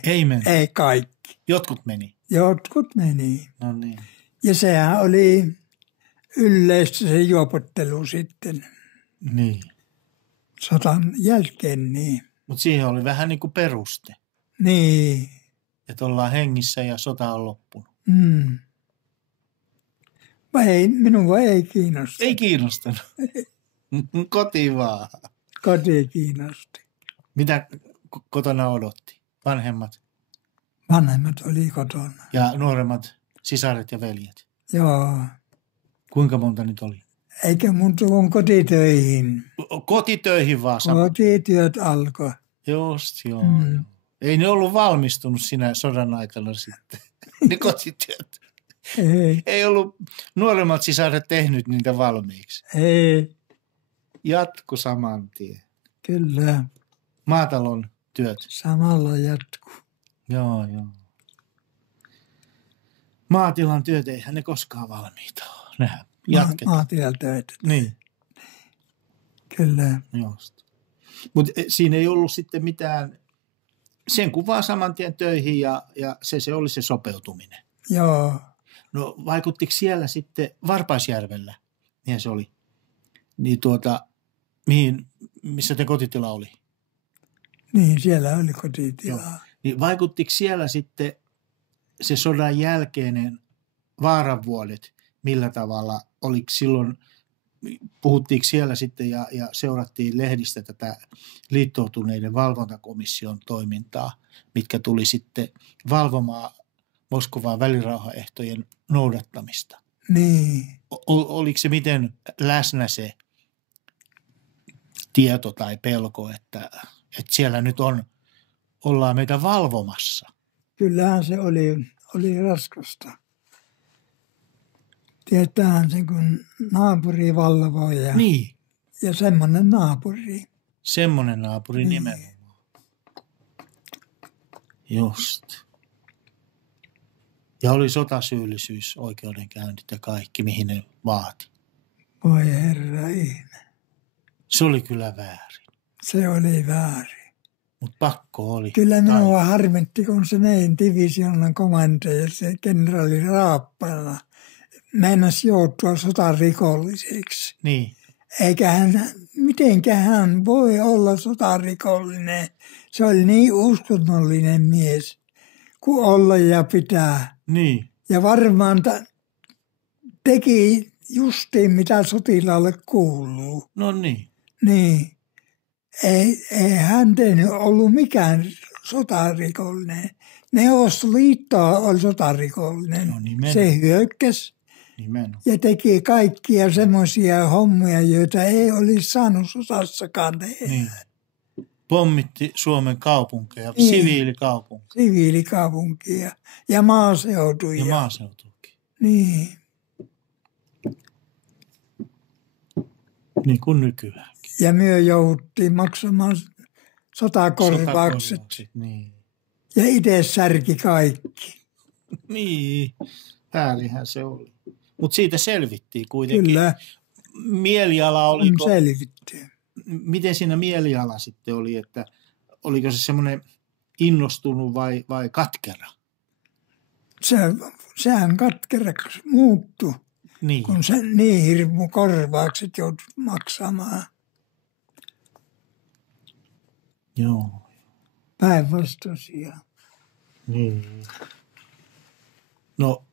Ei mennyt. Ei kaikki. Jotkut meni. Jotkut meni. No niin. Ja sehän oli yleistä se juopottelu sitten Niin. sotan jälkeen. Niin. Mutta siihen oli vähän niin kuin peruste, Niin. että ollaan hengissä ja sota on loppunut. Mm. Minua ei kiinnosta. Ei kiinnostanut. Kotiin vaan. Koti kiinnosti. Mitä kotona odotti? Vanhemmat Vanhemmat oli kotona. ja nuoremmat sisaret ja veljet. Joo. Kuinka monta nyt oli? eikä mun tuon kotitöihin. Kotitöihin vaan sama. Kotityöt alkoi. Just joo. Ei ne ollut valmistunut siinä sodan aikana sitten, ne kotityöt. Ei ollut nuoremmat sisaret tehnyt niitä valmiiksi. Ei. Jatku saman tien. Kyllä. Maatalon työt. Samalla jatkuu. Joo. Maatilan työt, eihän ne koskaan valmiita ole. Nehän jatketaan. Maatilatöitä. Niin. Kyllä. Just. Mutta siinä ei ollut sitten mitään, sen kun vaan saman tien töihin ja se oli se sopeutuminen. Joo. No vaikuttiko siellä sitten Varpaisjärvellä, niin se oli, niin missä te kotitila oli? Niin, siellä oli kotitila. Joo. Niin vaikuttiko siellä sitten se sodan jälkeinen vaaran vuodet, millä tavalla, oliko silloin, puhuttiinko siellä sitten ja seurattiin lehdistä tätä liittoutuneiden valvontakomission toimintaa, mitkä tuli sitten valvomaan Moskovan välirauhaehtojen noudattamista. Niin. Oliko se miten läsnä se tieto tai pelko, että siellä nyt ollaan meitä valvomassa? Kyllähän se oli raskasta. Tietäähän sen, kun naapuri valvoo Niin. Ja semmoinen naapuri. Semmoinen naapuri nimenomaan. Just. Ja oli sotasyyllisyys, oikeudenkäynnit ja kaikki, mihin ne vaati. Voi herra ihme. Se oli kyllä väärin. Se oli väärin. Mutta pakko oli. Kyllä minua harmitti, kun se meidän divisionan komentaja, se kenraali Raappala, meinasi joutua sotarikolliseksi. Niin. Mitenkä hän voi olla sotarikollinen? Se oli niin uskonnollinen mies, kuin olla ja pitää. Niin. Ja varmaan teki justiin, mitä sotilaalle kuuluu. No niin. Niin. Ei hän ollut mikään sotarikollinen. Neuvostoliitto oli sotarikollinen. No nimenomaan. Se hyökkäsi. Nimenomaan. Ja teki kaikkia semmoisia hommia, joita ei olisi saanut sodassakaan tehdä. Niin. Pommitti Suomen kaupunkeja, Niin. siviilikaupunkeja. Siviilikaupunkia ja maaseutuja. Ja maaseutuakin. Niin. Niin kuin nykyäänkin. Ja me jouduttiin maksamaan sotakorvaukset. Niin. Ja itse särki kaikki. Niin. Päällihän se oli. Mutta siitä selvittiin kuitenkin. Kyllä. Mieliala oliko? Selvittiin. Miten siinä mieliala sitten oli, että oliko se semmoinen innostunut vai katkera? Sehän katkeraksi muuttui, Niin. kun se niin hirmu korvaukset joutui maksamaan. Joo. Päinvastoisia. Niin. No,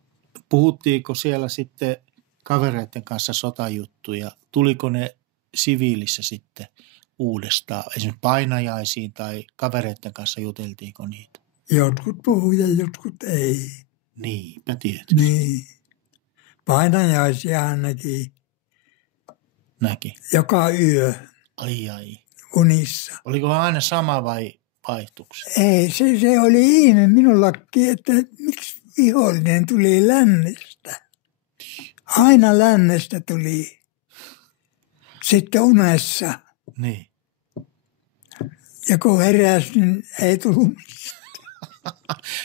puhuttiinko siellä sitten kavereiden kanssa sotajuttuja? Tuliko ne siviilissä sitten uudestaan? Esimerkiksi painajaisiin tai kavereiden kanssa juteltiinko niitä? Jotkut puhuu ja jotkut ei. Niinpä tietysti. Niin. Painajaisia hän Näki. joka yö Ai. unissa. Oliko aina sama vai vaihtuiko se? Ei, se oli ihme minullakin, että miksi vihollinen tuli lännestä. Aina lännestä tuli. Sitten unessa. Niin. Ja kun heräsi, niin ei tullut mitään.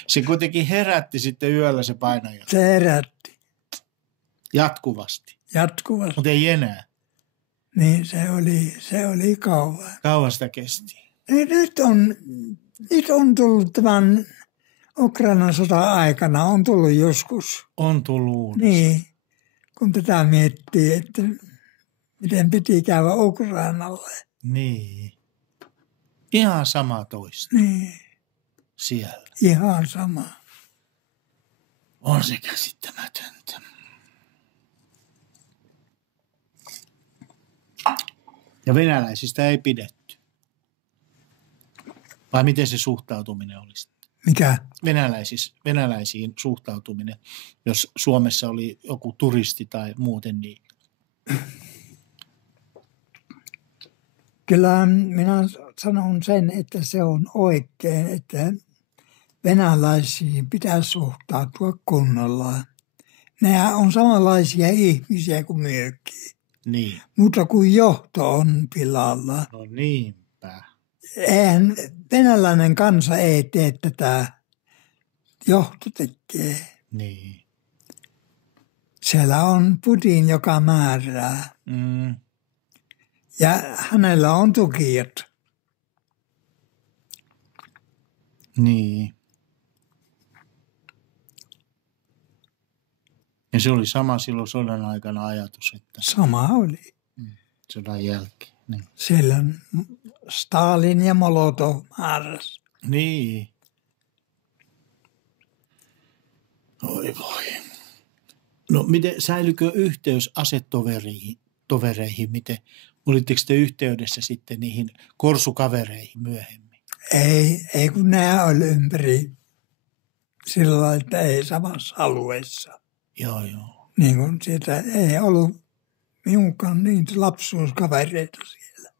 Se kuitenkin herätti sitten yöllä se painaja. Se herätti Jatkuvasti. jatkuvasti. Mutta ei enää. Niin se oli kauan. Kauan sitä kesti. Nyt on tullut tämän Ukrainan sota-aikana, on tullut joskus. On tullut uudestaan. Niin, kun tätä miettii, että miten piti käydä Ukrainalle. Niin. Ihan sama toista Niin, siellä. ihan sama. On se käsittämätöntä. Ja venäläisistä ei pidetty. Vai miten se suhtautuminen oli sitten? Mikä? Venäläisiin suhtautuminen, jos Suomessa oli joku turisti tai muuten niin. Kyllä minä sanon sen, että se on oikein, että venäläisiin pitää suhtautua kunnolla. Nehän on samanlaisia ihmisiä kuin mekin, Niin. mutta kun johto on pilalla. No niinpä. Eihän venäläinen kansa ei tee tätä, johto tekee. Niin. Siellä on Putin, joka määrää. Mm. Ja hänellä on tukijat. Niin. Ja se oli sama silloin sodan aikana ajatus, että Sama oli. sodan jälkeen. Niin. Siellä Stalin ja Molotov määräsi. Niin. Oi voi. No miten säilykö yhteys asetovereihin? Miten, olitteko te yhteydessä sitten niihin korsukavereihin myöhemmin? Ei kun nämä oli ympäri sillä lailla, että ei samassa alueessa. Joo. Niin kuin siitä ei ollut minunkaan niin lapsuuskavereita siellä,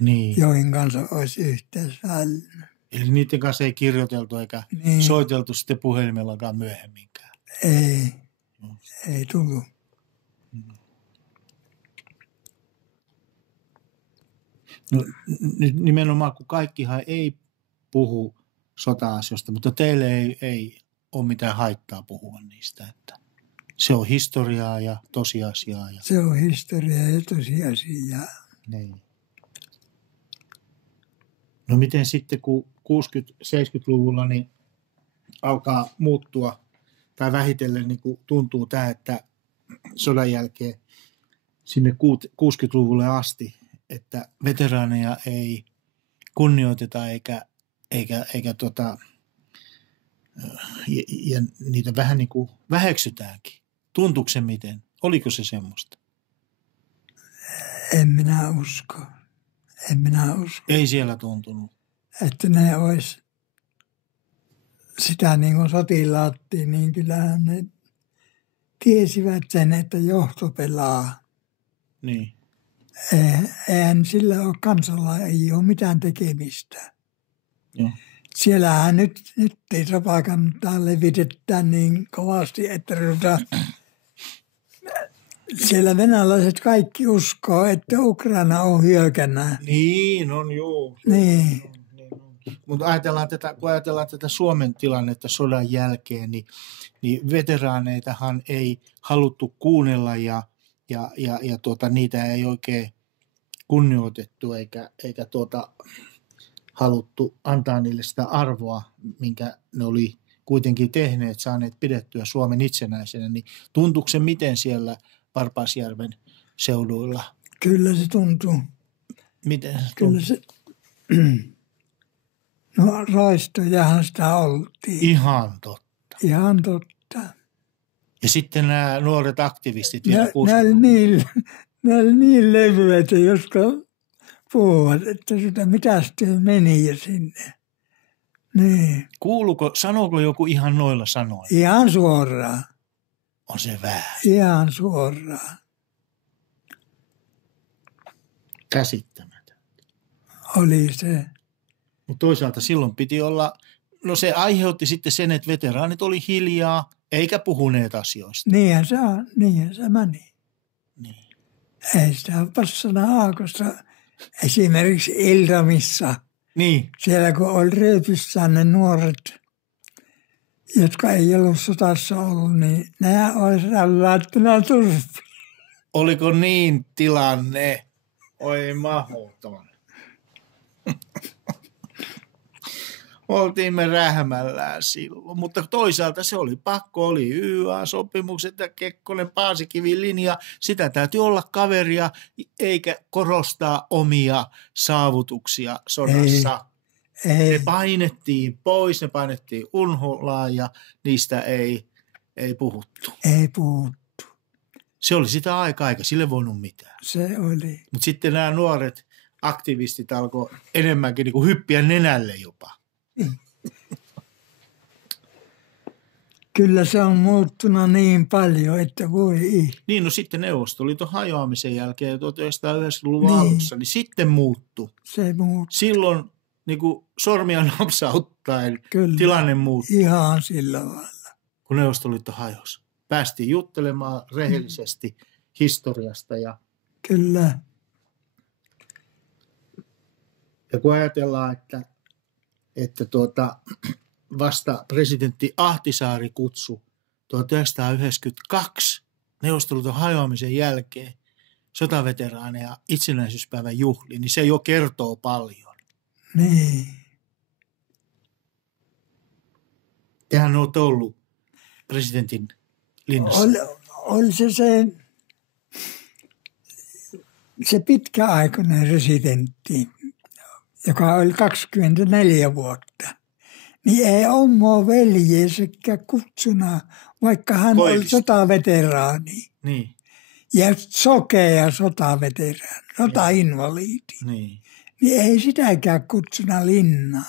Niin. joihin kanssa olisi yhteys säilynyt. Eli niiden kanssa ei kirjoiteltu eikä Niin. soiteltu sitten puhelimellakaan myöhemminkään. Ei tullut. No, nyt nimenomaan, kun kaikkihan ei puhu sota-asioista, mutta teille ei ole mitään haittaa puhua niistä. Että se on historiaa ja tosiasiaa. Ja... Se on historiaa ja tosiasiaa. Niin. No miten sitten, kun 60-70-luvulla niin alkaa muuttua tai vähitellen niin kuin tuntuu tämä, että sodan jälkeen sinne 60-luvulle asti, että veteraaneja ei kunnioiteta eikä ja niitä vähän niin kuin väheksytäänkin. Tuntuuko se miten? Oliko se semmoista? En minä usko. Ei siellä tuntunut. Että ne olisi sitä niin kuin sotilaattiin, niin kyllähän ne tiesivät sen, että johto pelaa. Niin. Eihän sillä ole kansalla ei ole mitään tekemistä. Joo. Siellähän nyt propagandaa levitetään niin kovasti, että siellä venäläiset kaikki uskoo, että Ukraina on hyökänä. Niin on, joo. Niin. Mutta kun ajatellaan tätä Suomen tilannetta sodan jälkeen, niin veteraaneitahan ei haluttu kuunnella ja niitä ei oikein kunnioitettu eikä haluttu antaa niille sitä arvoa, minkä ne oli kuitenkin tehneet, saaneet pidettyä Suomen itsenäisenä. Niin tuntuuko se miten siellä Varpaasjärven seuduilla? Kyllä se tuntuu. Miten se Kyllä tuntuu? se... No raistojahan sitä oltiin. Ihan totta. Ihan totta. Ja sitten nämä nuoret aktivistit vielä Ne oli niin levyitä, jotka puhuvat, että mitä sitten meni jo sinne. Niin. Sanooko joku ihan noilla sanoilla? Ihan suoraan. On se väärin. Ihan suoraan. Käsittämätöntä. Oli se. Mutta toisaalta silloin piti olla, no se aiheutti sitten sen, että veteraanit oli hiljaa eikä puhuneet asioista. Niinhän se meni. Niin. Ei sitä passana aakossa esimerkiksi Iltamissa. Niin. Siellä kun oli Ryypyssään ne nuoret, jotka ei ollut sodassa ollut, niin nämä olisi laittuna turpiin. Oliko niin tilanne? Oi mahdoton. Oltiin me rähmällään silloin, mutta toisaalta se oli pakko, oli YA-sopimukset ja Kekkonen Paasikivi linja. Sitä täytyy olla kaveria eikä korostaa omia saavutuksia sodassa. Ei. Ne painettiin pois, ne painettiin unholaan ja niistä ei puhuttu. Ei puhuttu. Se oli sitä aikaa, eikä sille voinut mitään. Se oli. Mutta sitten nämä nuoret aktivistit alkoi enemmänkin niin kuin hyppiä nenälle jopa. Kyllä se on muuttunut niin paljon, että voi. Niin, no sitten Neuvostoliiton hajoamisen jälkeen 1990-luvun Niin. alussa, niin sitten muuttui. Se muuttui. Silloin niin kuin sormia napsauttaen Kyllä. tilanne muuttui, Ihan sillä lailla. kun Neuvostoliitto hajosi. Päästiin juttelemaan rehellisesti historiasta ja Kyllä. kun ajatellaan, että vasta presidentti Ahtisaari kutsui 1992 Neuvostoliiton hajoamisen jälkeen sotaveteraaneja itsenäisyyspäivän juhliin, niin se jo kertoo paljon. Niin. Tehän olette ollut presidentin linnassa. Oli se pitkäaikainen presidentti, joka oli 24 vuotta, niin ei omaa veljesekään kutsuna, vaikka hän oli sotaveteraani. Niin. Ja sokea sotaveteraani, sotainvaliidi. Niin. Niin ei sitäkään kutsuna linnaan.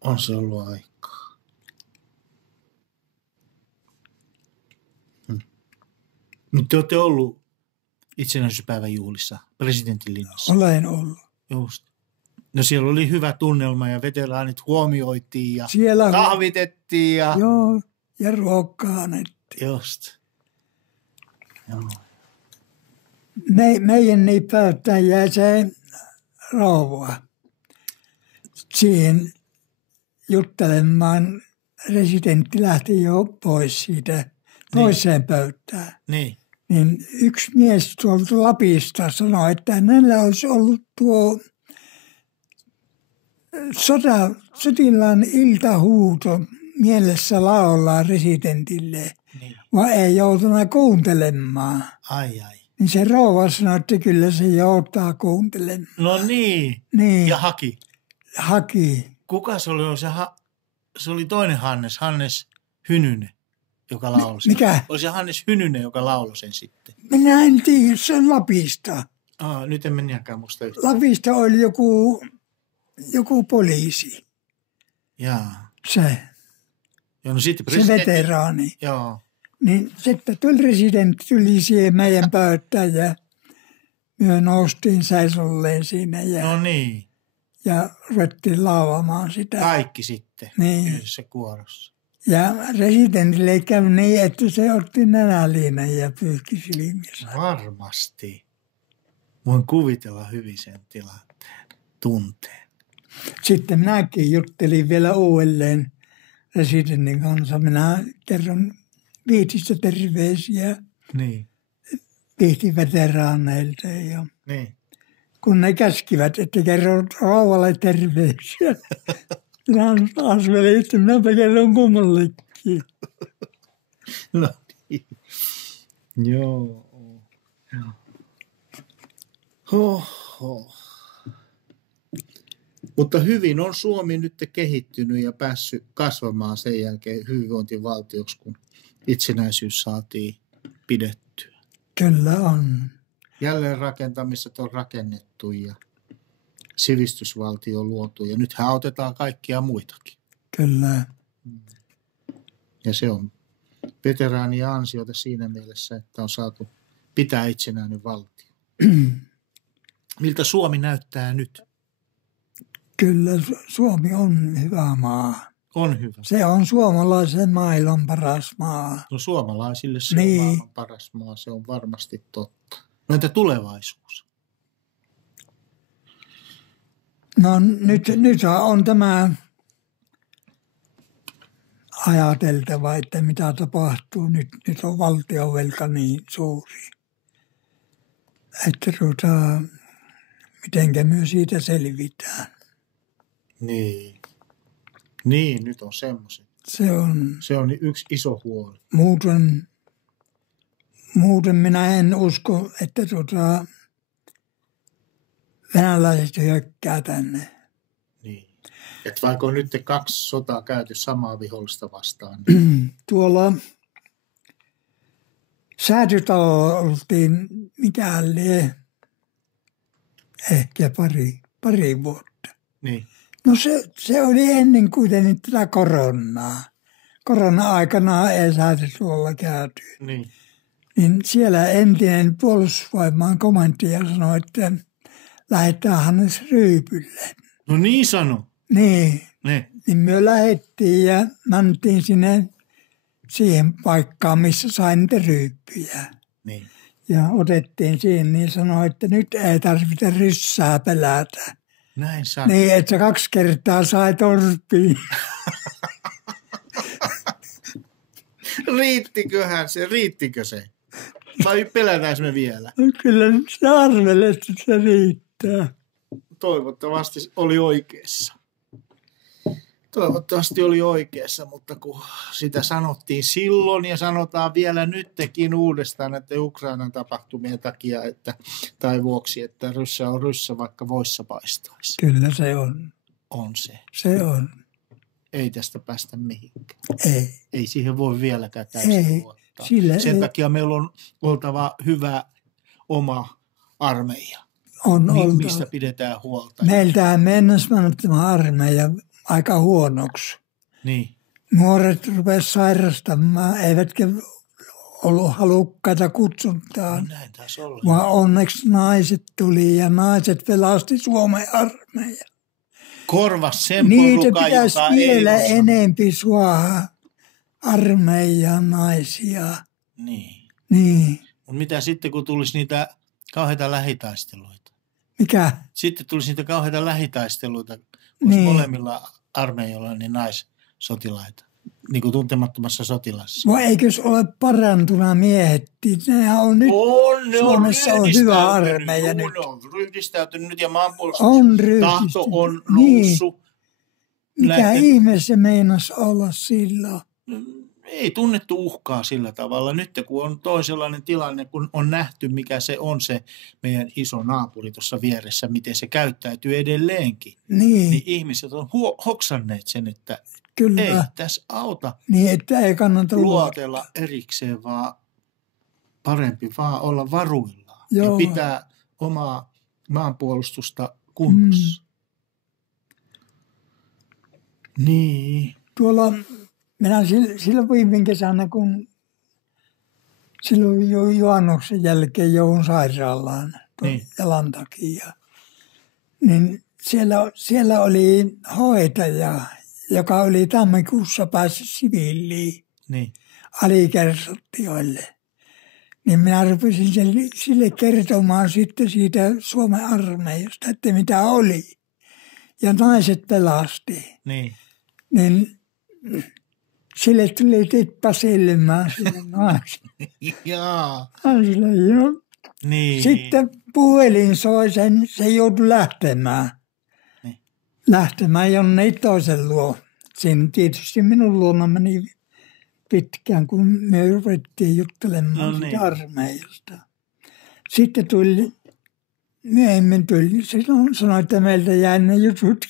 On se ollut aikaa. Mutta te olette ollut itsenäisyyspäivän juhlissa presidentin linnassa. Olen ollut. Just. No siellä oli hyvä tunnelma ja veteraanit huomioitiin ja Siellä kahvitettiin. Joo, ja ruokaa annettiin. Just. Joo. Meidän niin päättäjä se rouva siihen juttelemaan. Presidentti lähti jo pois siitä toiseen pöytään. Niin. Niin yksi mies tuolta Lapista sanoi, että hänellä olisi ollut tuo sotilaan iltahuuto mielessä laulaa presidentille, Niin. vaan ei joutunut kuuntelemaan. Ai. Niin se rouva sanoi, että kyllä se joutaa kuuntelemaan. No niin. Niin. Ja haki. Kuka se oli? Se oli toinen Hannes Hynynen, joka lauloi sen. Mikä? Oli se Hannes Hynynen, joka lauloi sen sitten. Minä en tiedä, se on Lapista. Nyt en meniäkään musta yhtään. Lapista oli joku poliisi. Jaa. Se No sitten se veteraani. Joo. Niin sitten presidentti tuli siihen meidän pöytään ja me noustiin seisolleen siinä No niin. ja ruvettiin laulamaan sitä. Kaikki sitten Niin. yhdessä kuorossa. Ja presidentille kävi niin, että se otti nenäliinan ja pyyhki silmiensä. Varmasti. Voin kuvitella hyvin sen tilanteen, tunteen. Sitten minäkin juttelin vielä uudelleen presidentin kanssa. Minä kerron Viitistä terveisiä Niin. Viitin veteraaneilta. Ja Niin. kun ne käskivät, että kerro rouvalle terveisiä. Minä taas velin, että minäpä kerron kummallekin. No niin. Joo. Hoho. Mutta hyvin on Suomi nyt kehittynyt ja päässyt kasvamaan sen jälkeen hyvinvointivaltioksi, kun itsenäisyys saatiin pidettyä. Kyllä on. Jälleen rakentamiset on rakennettu ja sivistysvaltio on luotu ja nythän autetaan kaikkia muitakin. Kyllä. Ja se on veteraanien ansiota siinä mielessä, että on saatu pitää itsenäinen valtio. Miltä Suomi näyttää nyt? Kyllä Suomi on hyvä maa. On hyvä. Se on suomalaisen maailman paras maa. No suomalaisille se Niin. on maailman paras maa, se on varmasti totta. No entä tulevaisuus? No nyt on tämä ajateltava, että mitä tapahtuu. Nyt on valtionvelka niin suuri, että mitenkä me siitä selvitään. Niin, nyt on semmoiset. Se on yksi iso huoli. Muuten minä en usko, että venäläiset hyökkää tänne. Niin. Että vaikka on nyt 2 sotaa käyty samaa vihollista vastaan. Niin Tuolla Säätytalo oltiin ehkä pari vuotta. niin. No se oli ennen kuitenkin tätä koronaa. Korona-aikana ei saatu tuolla käytyä. Niin siellä entinen puolustusvoimaan komentaja sanoi, että lähdetään Hannes Ryypylle. No niin sano. Niin me lähdettiin ja mentiin sinne siihen paikkaan, missä sain niitä ryyppyjä. Niin. Ja otettiin siihen, niin sanoi, että nyt ei tarvitse ryssää pelätä. Näin sanoi. Niin, että sä 2 kertaa sai torppiin. Riittikö se? Vai pelätäänkö me vielä? No kyllä se arvelee, että se riittää. Toivottavasti oli oikeassa, mutta kun sitä sanottiin silloin ja sanotaan vielä nytkin uudestaan, että Ukrainan tapahtumien takia tai vuoksi, että ryssä on ryssä, vaikka voissa paistaisi. Kyllä se on. On se. Se on. Ei tästä päästä mihinkään. Ei siihen voi vieläkään täysin luottaa. Sen takia meillä on oltava hyvä oma armeija. Mistä pidetään huolta. Meiltähän mennessä mennyt tämä armeija aika huonoksi. Niin. Nuoret rupesivat sairastamaan, eivätkä ollut halukkaita kutsuntaan. No näin taisi olla. Vaan onneksi naiset tuli ja naiset pelasti Suomen armeijan. Korvas sen porukan, jota vielä enempi suoha armeijan naisia. Niin. Mutta mitä sitten, kun tulisi niitä kauheita lähitaisteluita? Mikä? Sitten tulisi niitä kauheita lähitaisteluita, kun molemmilla armeijoilla niin naissotilaita, niin kuin tuntemattomassa sotilassa. No eikös ole parantuna miehet? Nehän on nyt, Suomessa on hyvä armeija nyt. Ne on ryhdistäytynyt ja maanpuolustustahto on noussut. Mikä ihme se meinasi olla silloin? Ei tunnettu uhkaa sillä tavalla. Nyt kun on toisenlainen tilanne, kun on nähty, mikä se on se meidän iso naapuri tuossa vieressä, miten se käyttäytyy edelleenkin. Niin ihmiset on hoksanneet sen, että kyllä. Ei tässä auta niin, että ei kannata luotella erikseen, vaan parempi vaan olla varuillaan. Ja pitää omaa maanpuolustusta kunnossa. Niin. Tuolla minä silloin viime kesänä, kun silloin jo juhannuksen jälkeen joudun sairaalaan jalan takia, niin siellä oli hoitaja, joka oli tammikuussa päässyt siviiliin alikersanttioille. Niin minä rupesin sille kertomaan sitten siitä Suomen armeijasta, että mitä oli. Ja naiset pelasti. Niin sille tuli tippa silmään sille naiselle. Niin. Sitten puhelin soi, se joutui lähtemään. Lähtemään jonnekin toisen luo. Siinä tietysti minun luona meni pitkään, kun me ruvettiin juttelemaan sitä armeijasta. Sitten myöhemmin tuli, se sanoi, että meiltä jäi ne jutut.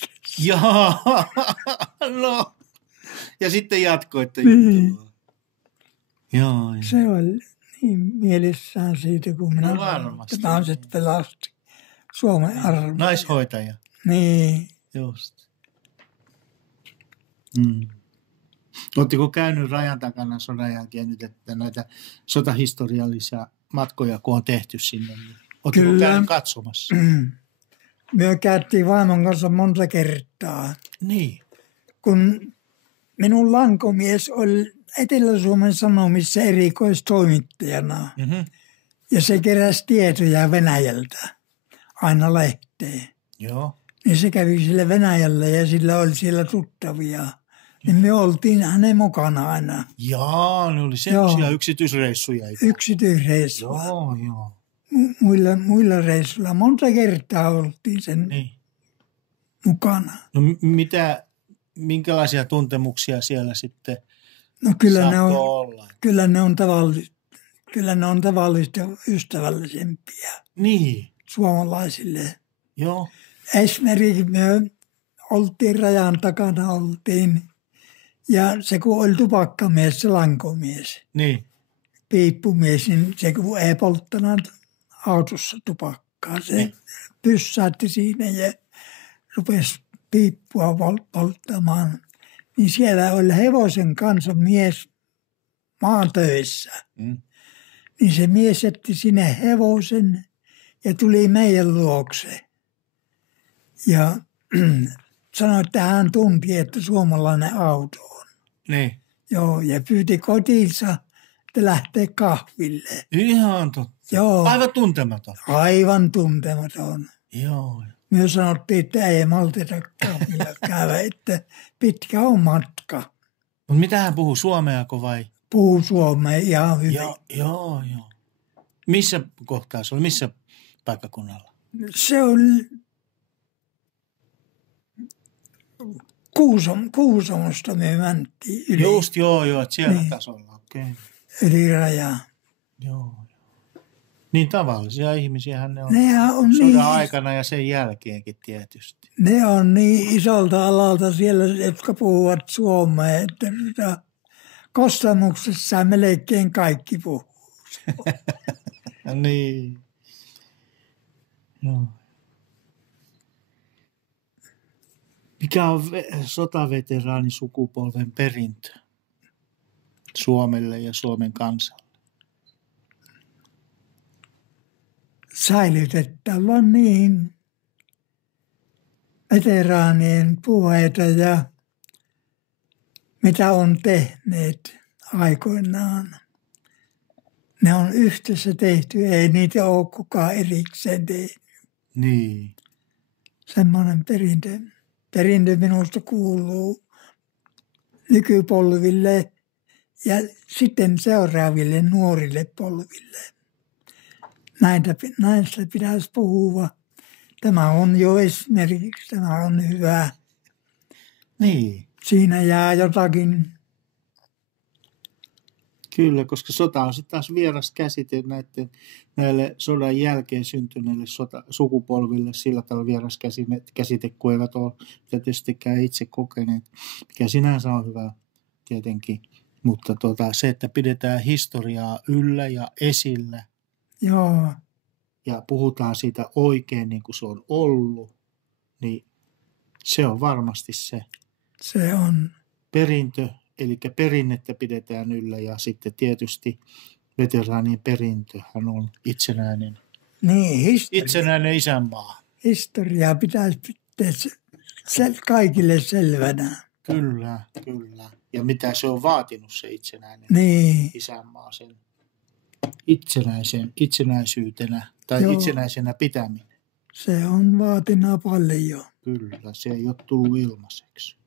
No. Ja sitten jatkoitte juttua. Se oli niin mielessään siitä, kun minä naiset pelasti Suomen armeija. Naishoitaja. Niin. Just. Oletteko käynyt rajan takana sodan jälkeen nyt, että näitä sotahistoriallisia matkoja, kun on tehty sinne? Oletteko käynyt katsomassa? Me käytiin vaimon kanssa monta kertaa. Niin. Kun minun lankomies oli Etelä-Suomen Sanomissa erikoistoimittajana. Ja se keräsi tietoja Venäjältä aina lehteen. Joo. Niin se kävi sille Venäjällä ja sillä oli siellä tuttavia. Niin me oltiin hänen mukana aina. Jaa, ne oli sellaisia yksityisreissuja. Yksityisreissuja. Joo. Muilla reissuilla monta kertaa oltiin sen mukana. No minkälaisia tuntemuksia siellä sitten olla? Kyllä ne on tavallista ystävällisempiä. Niin. Suomalaisille. Joo. Esimerkiksi me oltiin rajan takana, ja se kun oli tupakkamies, se lankomies, piippumies, niin se kun ei polttanut autossa tupakkaa, se pyssäytti siinä ja rupesi piippua polttamaan, niin siellä oli hevosen kanssa mies maatöissä. Niin se mies jätti sinne hevosen ja tuli meidän luokse. Ja sanoi, että hän tunti, että suomalainen auto on. Niin. Joo, ja pyyti kotiinsa, että lähtee kahville. Ihan totta. Joo. Aivan tuntematon. Aivan tuntematon. Joo. Me sanottiin, että ei malteta kahvilla käydä, että pitkä on matka. Mutta mitä hän puhuu, suomeako vai? Puhuu suomea ihan hyvin. Joo. Missä kohtaa se oli? Missä paikkakunnalla? Se on Kuusamosta me mentiin yli. Just joo, että siellä niin. Tasolla, okei. Yli rajaa. Joo. Niin tavallisia ihmisiähän ne on sodan niin, aikana ja sen jälkeenkin tietysti. Ne on niin isolta alalta siellä, jotka puhuvat suomea, että Kostamuksessa melkein kaikki puhuu. Niin. Joo. Mikä on sotaveteraanisukupolven perintö Suomelle ja Suomen kansalle? Säilytettävä niin veteraanien puheita ja mitä on tehneet aikoinaan. Ne on yhdessä tehty, ei niitä ole kukaan erikseen tehnyt. Niin. Semmoinen perintö. Perintö minusta kuuluu nykypolville ja sitten seuraaville nuorille polville. Näistä pitäisi puhua. Tämä on jo esimerkiksi, tämä on hyvä. Niin. Siinä jää jotakin. Kyllä, koska sota on sitten taas vieras käsite näille sodan jälkeen syntyneille sukupolville sillä tavalla vieras käsite, kun eivät ole tietystikään itse kokeneet, mikä sinänsä on hyvä tietenkin. Mutta se, että pidetään historiaa yllä ja esillä. Joo. Ja puhutaan siitä oikein niin kuin se on ollut, niin se on varmasti se. Se on. Perintö, eli perinnettä pidetään yllä ja sitten tietysti veteraanien perintöhän on itsenäinen. Niin, itsenäinen isänmaa. Historiaa pitäisi pitää kaikille selvänä. Kyllä. Ja mitä se on vaatinut se itsenäinen isänmaa sen itsenäisyytenä tai itsenäisenä pitäminen. Se on vaatinut paljon. Kyllä, se ei ole tullut ilmaiseksi.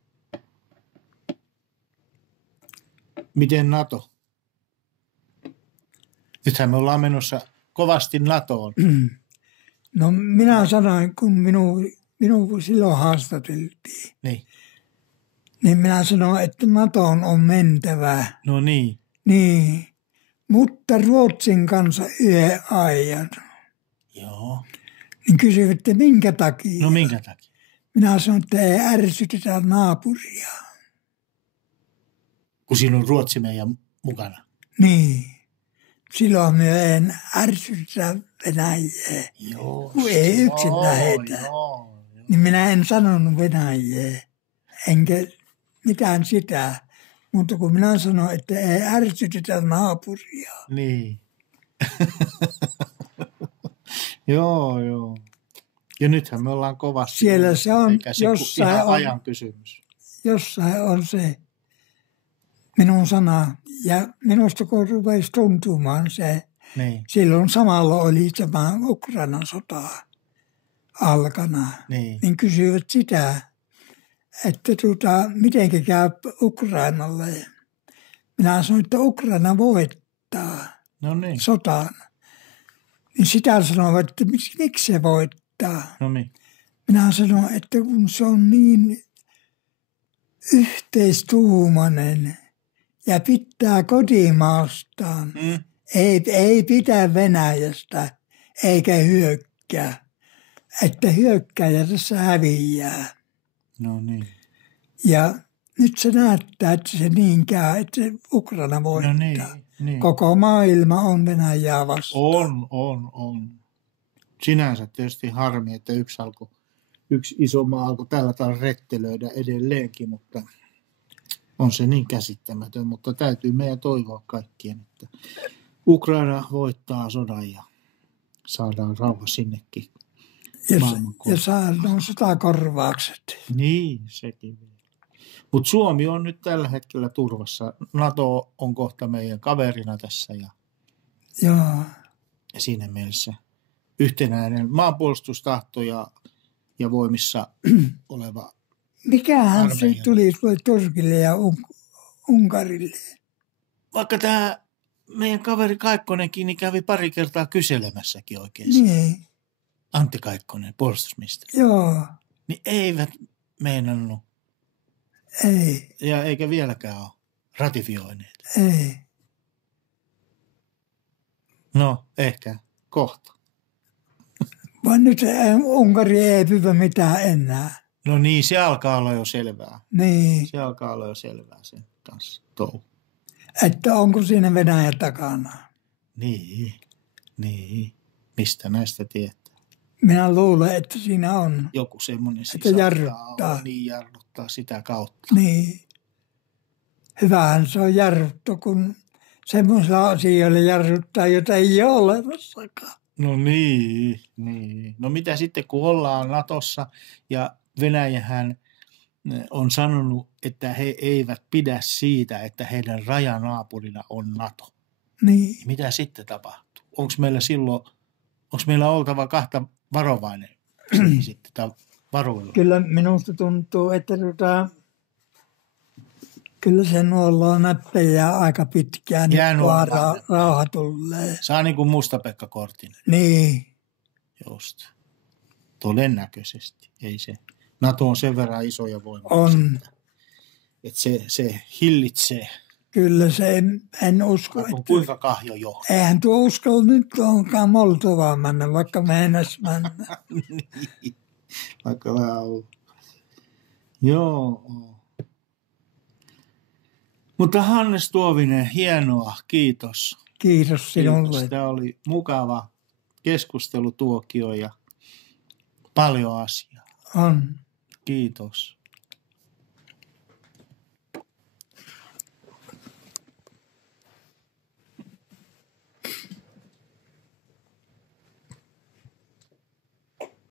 Miten NATO? Nythän me ollaan menossa kovasti NATOon. No minä sanoin, kun minun silloin haastateltiin, niin minä sanoin, että NATOon on mentävä. No niin. Niin, mutta Ruotsin kanssa yhden ajan. Joo. Niin kysyivät, että minkä takia? No minkä takia? Minä sanoin, että ei ärsytetä naapuria. Kun siinä on Ruotsi meidän mukana. Niin. Silloin me en ärsytetä Venäjää. Joo. Kun ei yksin lähetä. Niin minä en sanonut Venäjää. Enkä mitään sitä. Mutta kun minä sanoin, että ei ärsytetä naapuria. Niin. Joo. Ja nythän me ollaan kovasti. Siellä se on, jossain on ajan kysymys. Jossain on se minun sana. Ja minusta kun rupesi tuntumaan se, silloin samalla oli tämä Ukrainan sota alkana. Niin kysyivät sitä, että miten käy Ukrainalle. Minä sanoin, että Ukraina voittaa sotaan. Niin sitä sanoivat, että miksi se voittaa. Minä sanoin, että kun se on niin yhteistuumainen ja pitää kotimaastaan, ei pitää Venäjästä eikä hyökkää, että hyökkääjä tässä häviää. No niin. Ja nyt se näyttää, että se niin käy, että Ukraina voittaa. No niin. Koko maailma on Venäjää vastaan. On. Sinänsä tietysti harmi, että yksi alkoi yksi iso maa alkoi tällä tavalla rettelöidä edelleenkin, mutta on se niin käsittämätön, mutta täytyy meidän toivoa kaikkien, että Ukraina voittaa sodan ja saadaan rauha sinnekin. Ja saadaan sotakorvaukset. Niin, sekin. Mutta Suomi on nyt tällä hetkellä turvassa. NATO on kohta meidän kaverina tässä Joo. ja siinä mielessä yhtenäinen maanpuolustustahto ja voimissa oleva Mikähän armeija. se tuli Turkille ja Unkarille? Vaikka tämä meidän kaveri Kaikkonenkin niin kävi pari kertaa kyselemässäkin oikein. Niin, Antti Kaikkonen, puolustusministeri. joo, Niin eivät meinannut ei, ja eikä vieläkään ole ratifioineet. ei. No, ehkä kohta. Vaan nyt Unkari ei pyydä mitään enää. No niin, se alkaa olla jo selvää. Niin, Se alkaa olla jo selvää sen kanssa touhu. että onko siinä Venäjä takana? Niin. Mistä näistä tietää? Minä luulen, että siinä on. Joku semmoinen Että jarruttaa. Niin, jarruttaa sitä kautta. Niin. Hyvähän se on jarruttu, kun semmoisilla asioilla jarruttaa, jota ei ole olemassakaan. No niin. No mitä sitten, kun ollaan Natossa ja Venäjähän on sanonut, että he eivät pidä siitä, että heidän rajanaapurina on Nato. Niin. Mitä sitten tapahtuu? Onko meillä oltava kahta varovainen sitten tai varuilla? Kyllä minusta tuntuu, että kyllä se nuolla näppejä aika pitkään, niin rauha tulee. Saa niin kuin Musta-Pekka Kortinen. Niin. Just. Todennäköisesti. Ei se. NATO on sen verran iso ja voimakas. On. Että se hillitsee. Kyllä se, en usko, että kuinka kahjo johtaa. Eihän tuo uskalla nyt onkaan Moldovaan mennä, vaikka meinas mennä. Niin. Vaikka vähän on. Joo. Mutta Hannes Tuovinen, hienoa. Kiitos. Kiitos sinulle. Tämä oli mukava keskustelutuokio ja paljon asiaa. On. Kiitos.